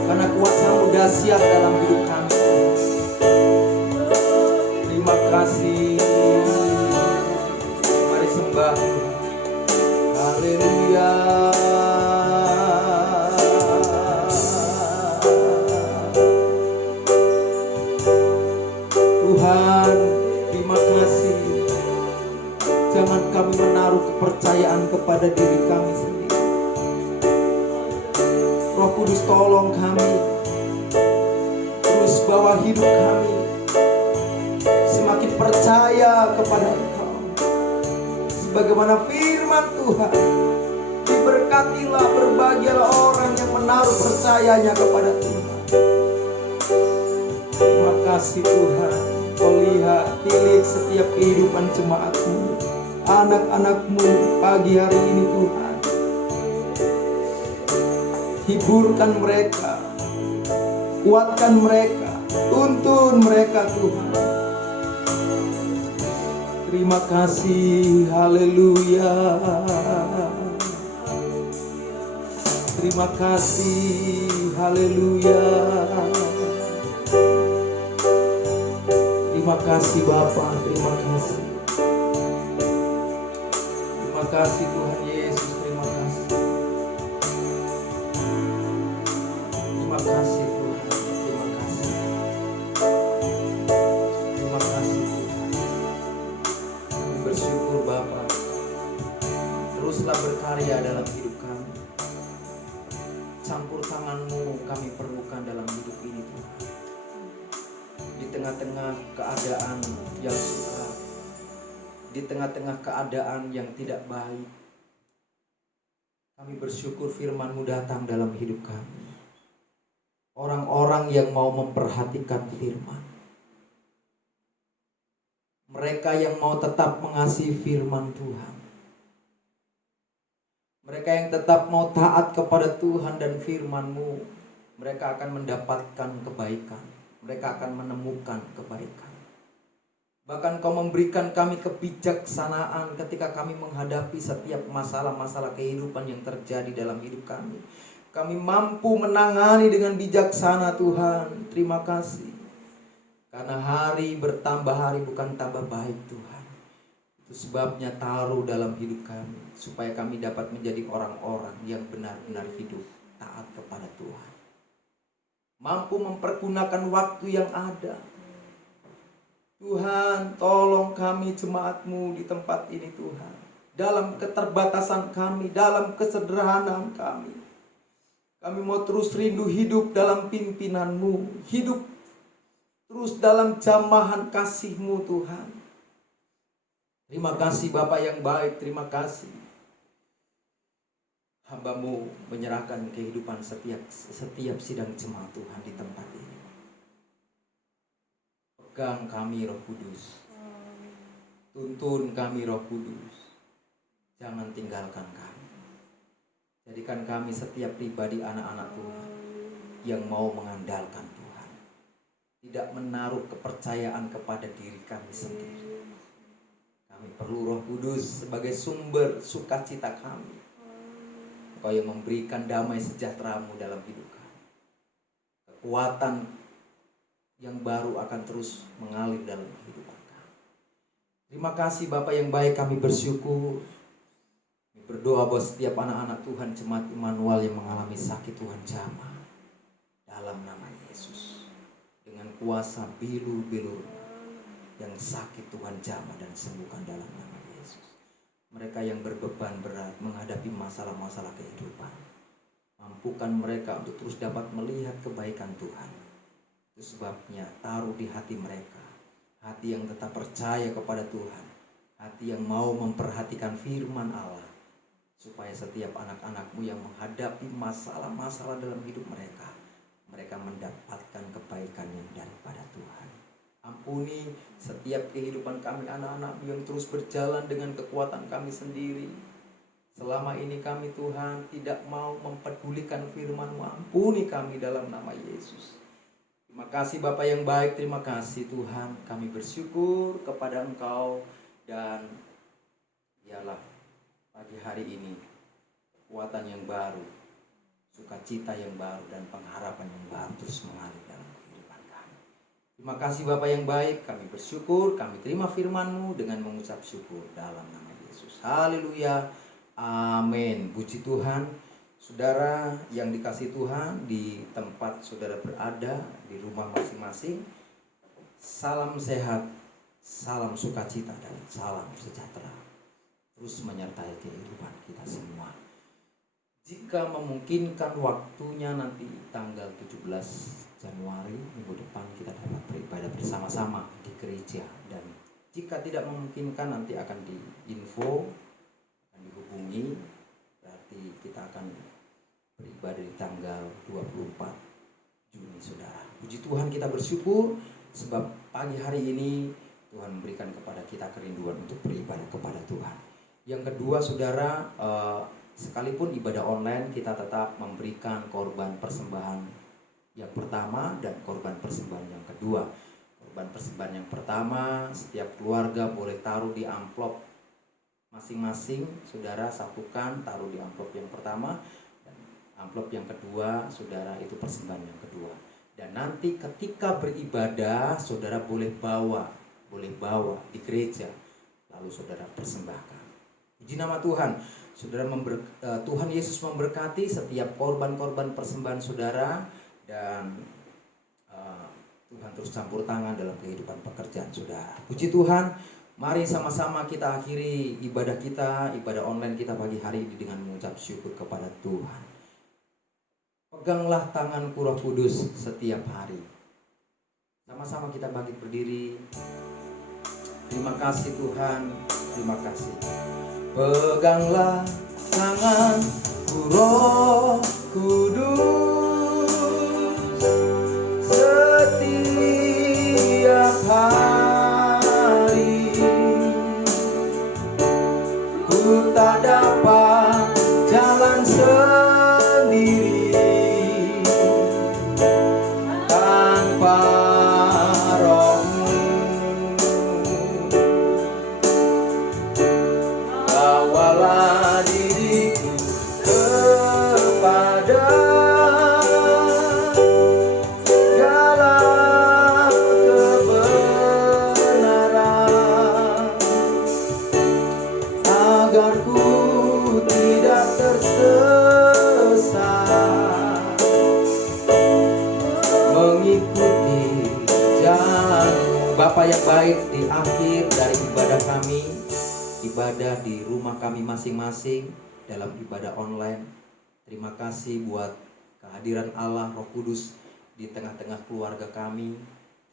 karena kuasa-Mu dahsyat dalam hidup kami. Terima kasih. Mari sembah. Haleluya. Tuhan, terima kasih. Jangan kami menaruh kepercayaan kepada diri kami sendiri. Roh Kudus, tolong kami. Terus bawa hidup kami semakin percaya kepada Engkau. Sebagaimana firman Tuhan, diberkatilah, berbahagialah orang yang menaruh percayanya kepada Tuhan. Terima kasih Tuhan. Kau lihat, pilih setiap kehidupan jemaat-Mu, anak-anak-Mu pagi hari ini Tuhan. Hiburkan mereka, kuatkan mereka, tuntun mereka Tuhan. Terima kasih, haleluya. Terima kasih, haleluya. Terima kasih Bapa, terima kasih. Terima kasih Tuhan Yesus, terima kasih. Terima kasih Tuhan, terima kasih. Terima kasih Tuhan. Kami bersyukur Bapa. Teruslah berkarya dalam hidup kami. Campur tangan-Mu kami perlukan dalam hidup ini Tuhan. Di tengah-tengah keadaan yang sukar, di tengah-tengah keadaan yang tidak baik, kami bersyukur firman-Mu datang dalam hidup kami. Orang-orang yang mau memperhatikan firman, mereka yang mau tetap mengasihi firman Tuhan, mereka yang tetap mau taat kepada Tuhan dan firman-Mu, mereka akan mendapatkan kebaikan. Mereka akan menemukan kebaikan. Bahkan Kau memberikan kami kebijaksanaan ketika kami menghadapi setiap masalah-masalah kehidupan yang terjadi dalam hidup kami. Kami mampu menangani dengan bijaksana Tuhan. Terima kasih. Karena hari bertambah hari bukan tambah baik Tuhan. Itu sebabnya taruh dalam hidup kami, supaya kami dapat menjadi orang-orang yang benar-benar hidup taat kepada Tuhan. Mampu mempergunakan waktu yang ada. Tuhan, tolong kami jemaat-Mu di tempat ini Tuhan. Dalam keterbatasan kami, dalam kesederhanaan kami. Kami mau terus rindu hidup dalam pimpinan-Mu. Hidup terus dalam jamahan kasih-Mu Tuhan. Terima kasih Bapa yang baik, terima kasih. Hamba-Mu menyerahkan kehidupan setiap sidang jemaat Tuhan di tempat ini. Pegang kami Roh Kudus. Tuntun kami Roh Kudus. Jangan tinggalkan kami. Jadikan kami setiap pribadi anak-anak Tuhan yang mau mengandalkan Tuhan. Tidak menaruh kepercayaan kepada diri kami sendiri. Kami perlu Roh Kudus sebagai sumber sukacita kami. Kau yang memberikan damai sejahtera-Mu dalam hidup kami. Kekuatan yang baru akan terus mengalir dalam kehidupan kami. Terima kasih Bapa yang baik, kami bersyukur. Kami berdoa buat setiap anak-anak Tuhan jemaat Immanuel yang mengalami sakit, Tuhan jamah dalam nama Yesus. Dengan kuasa bilu-bilu yang sakit, Tuhan jamah dan sembuhkan dalam nama Yesus. Mereka yang berbeban berat menghadapi masalah-masalah kehidupan, mampukan mereka untuk terus dapat melihat kebaikan Tuhan. Itu sebabnya taruh di hati mereka hati yang tetap percaya kepada Tuhan, hati yang mau memperhatikan firman Allah, supaya setiap anak-anak-Mu yang menghadapi masalah-masalah dalam hidup mereka, mereka mendapatkan kebaikan yang daripada Tuhan. Ampuni setiap kehidupan kami anak-anak-Mu yang terus berjalan dengan kekuatan kami sendiri. Selama ini kami Tuhan tidak mau mempedulikan firman-Mu, ampuni kami dalam nama Yesus. Terima kasih Bapa yang baik, terima kasih Tuhan. Kami bersyukur kepada Engkau dan biarlah pagi hari ini kekuatan yang baru, sukacita yang baru dan pengharapan yang baru terus mengalir dalam kehidupan kami. Terima kasih Bapa yang baik, kami bersyukur, kami terima firman-Mu dengan mengucap syukur dalam nama Yesus. Haleluya. Amin. Puji Tuhan. Saudara yang dikasihi Tuhan, di tempat saudara berada, di rumah masing-masing, salam sehat, salam sukacita dan salam sejahtera terus menyertai kehidupan kita semua. Jika memungkinkan waktunya nanti tanggal 17 Januari minggu depan kita dapat beribadah bersama-sama di gereja, dan jika tidak memungkinkan nanti akan diinfo, dihubungi, berarti kita akan beribadah di tanggal 24 Juni saudara. Puji Tuhan, kita bersyukur sebab pagi hari ini Tuhan memberikan kepada kita kerinduan untuk beribadah kepada Tuhan. Yang kedua saudara, sekalipun ibadah online kita tetap memberikan korban persembahan yang pertama dan korban persembahan yang kedua. Korban persembahan yang pertama setiap keluarga boleh taruh di amplop masing-masing, saudara satukan, taruh di amplop yang pertama, dan amplop yang kedua, saudara itu persembahan yang kedua. Dan nanti ketika beribadah, saudara boleh bawa di gereja, lalu saudara persembahkan. Puji nama Tuhan, saudara. Tuhan Yesus memberkati setiap korban-korban persembahan saudara, dan Tuhan terus campur tangan dalam kehidupan pekerjaan saudara. Puji Tuhan. Mari sama-sama kita akhiri ibadah online kita pagi hari ini dengan mengucap syukur kepada Tuhan. Peganglah tanganku Roh Kudus setiap hari. Sama-sama kita bangkit berdiri. Terima kasih Tuhan, terima kasih. Peganglah tanganku Roh Kudus setiap hari. Ku tak dapat jalan sendiri tanpa Roh-Mu. Bawalah diriku kepada jalan kebenaran, agar ku tidak tersesat mengikuti jalan-Mu. Bapa yang baik, di akhir dari ibadah kami, ibadah di rumah kami masing-masing dalam ibadah online, terima kasih buat kehadiran Allah Roh Kudus di tengah-tengah keluarga kami.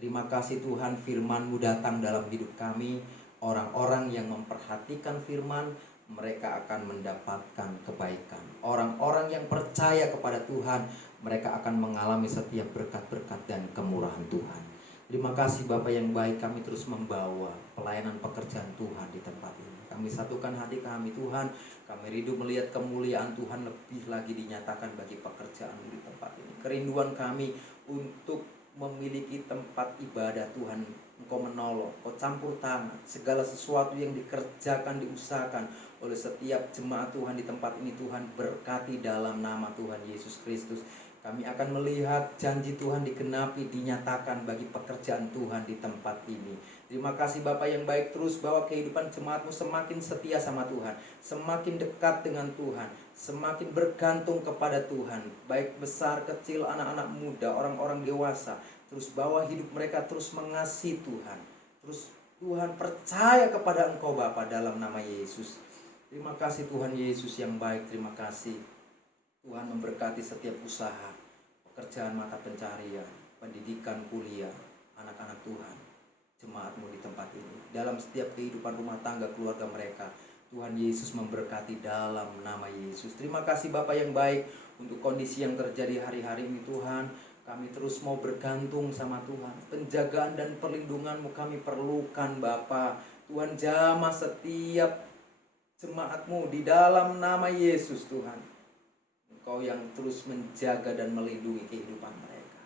Terima kasih Tuhan, firman-Mu datang dalam hidup kami. Orang-orang yang memperhatikan firman, mereka akan mendapatkan kebaikan. Orang-orang yang percaya kepada Tuhan, mereka akan mengalami setiap berkat-berkat dan kemurahan Tuhan. Terima kasih Bapa yang baik, kami terus membawa pelayanan pekerjaan Tuhan di tempat ini. Kami satukan hati kami Tuhan, kami rindu melihat kemuliaan Tuhan lebih lagi dinyatakan bagi pekerjaan di tempat ini. Kerinduan kami untuk memiliki tempat ibadah Tuhan, Engkau menolong, Engkau campur tangan segala sesuatu yang dikerjakan, diusahakan oleh setiap jemaat Tuhan di tempat ini. Tuhan berkati dalam nama Tuhan Yesus Kristus. Kami akan melihat janji Tuhan digenapi, dinyatakan bagi pekerjaan Tuhan di tempat ini. Terima kasih Bapa yang baik, terus bawa kehidupan jemaat-Mu semakin setia sama Tuhan, semakin dekat dengan Tuhan, semakin bergantung kepada Tuhan, baik besar, kecil, anak-anak muda, orang-orang dewasa. Terus bawa hidup mereka terus mengasihi Tuhan. Terus Tuhan percaya kepada Engkau Bapa dalam nama Yesus. Terima kasih Tuhan Yesus yang baik, terima kasih. Tuhan memberkati setiap usaha, pekerjaan mata pencarian, pendidikan, kuliah, anak-anak Tuhan, jemaat-Mu di tempat ini. Dalam setiap kehidupan rumah tangga keluarga mereka, Tuhan Yesus memberkati dalam nama Yesus. Terima kasih Bapa yang baik untuk kondisi yang terjadi hari-hari ini Tuhan. Kami terus mau bergantung sama Tuhan. Penjagaan dan perlindungan-Mu kami perlukan Bapa. Tuhan jamah setiap jemaat-Mu di dalam nama Yesus Tuhan. Engkau yang terus menjaga dan melindungi kehidupan mereka,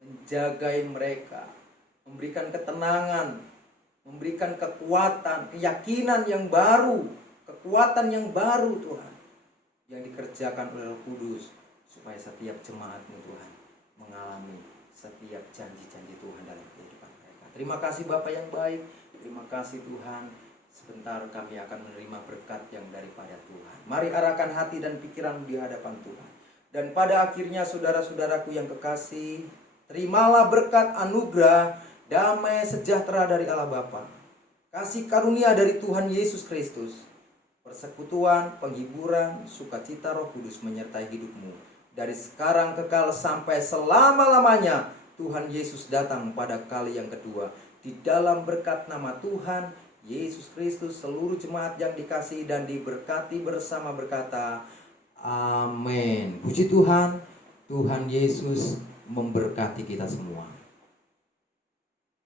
menjagai mereka, memberikan ketenangan, memberikan kekuatan, keyakinan yang baru, kekuatan yang baru Tuhan, yang dikerjakan oleh Roh Kudus, supaya setiap jemaat-Mu Tuhan mengalami setiap janji-janji Tuhan dalam kehidupan mereka. Terima kasih Bapa yang baik, terima kasih Tuhan. Sebentar kami akan menerima berkat yang daripada Tuhan. Mari arahkan hati dan pikiran di hadapan Tuhan. Dan pada akhirnya saudara-saudaraku yang kekasih, terimalah berkat anugerah, damai sejahtera dari Allah Bapa, kasih karunia dari Tuhan Yesus Kristus, persekutuan, penghiburan, sukacita Roh Kudus menyertai hidupmu. Dari sekarang kekal sampai selama-lamanya. Tuhan Yesus datang pada kali yang kedua. Di dalam berkat nama Tuhan Yesus Kristus, seluruh jemaat yang dikasihi dan diberkati bersama berkata, amin. Puji Tuhan, Tuhan Yesus memberkati kita semua.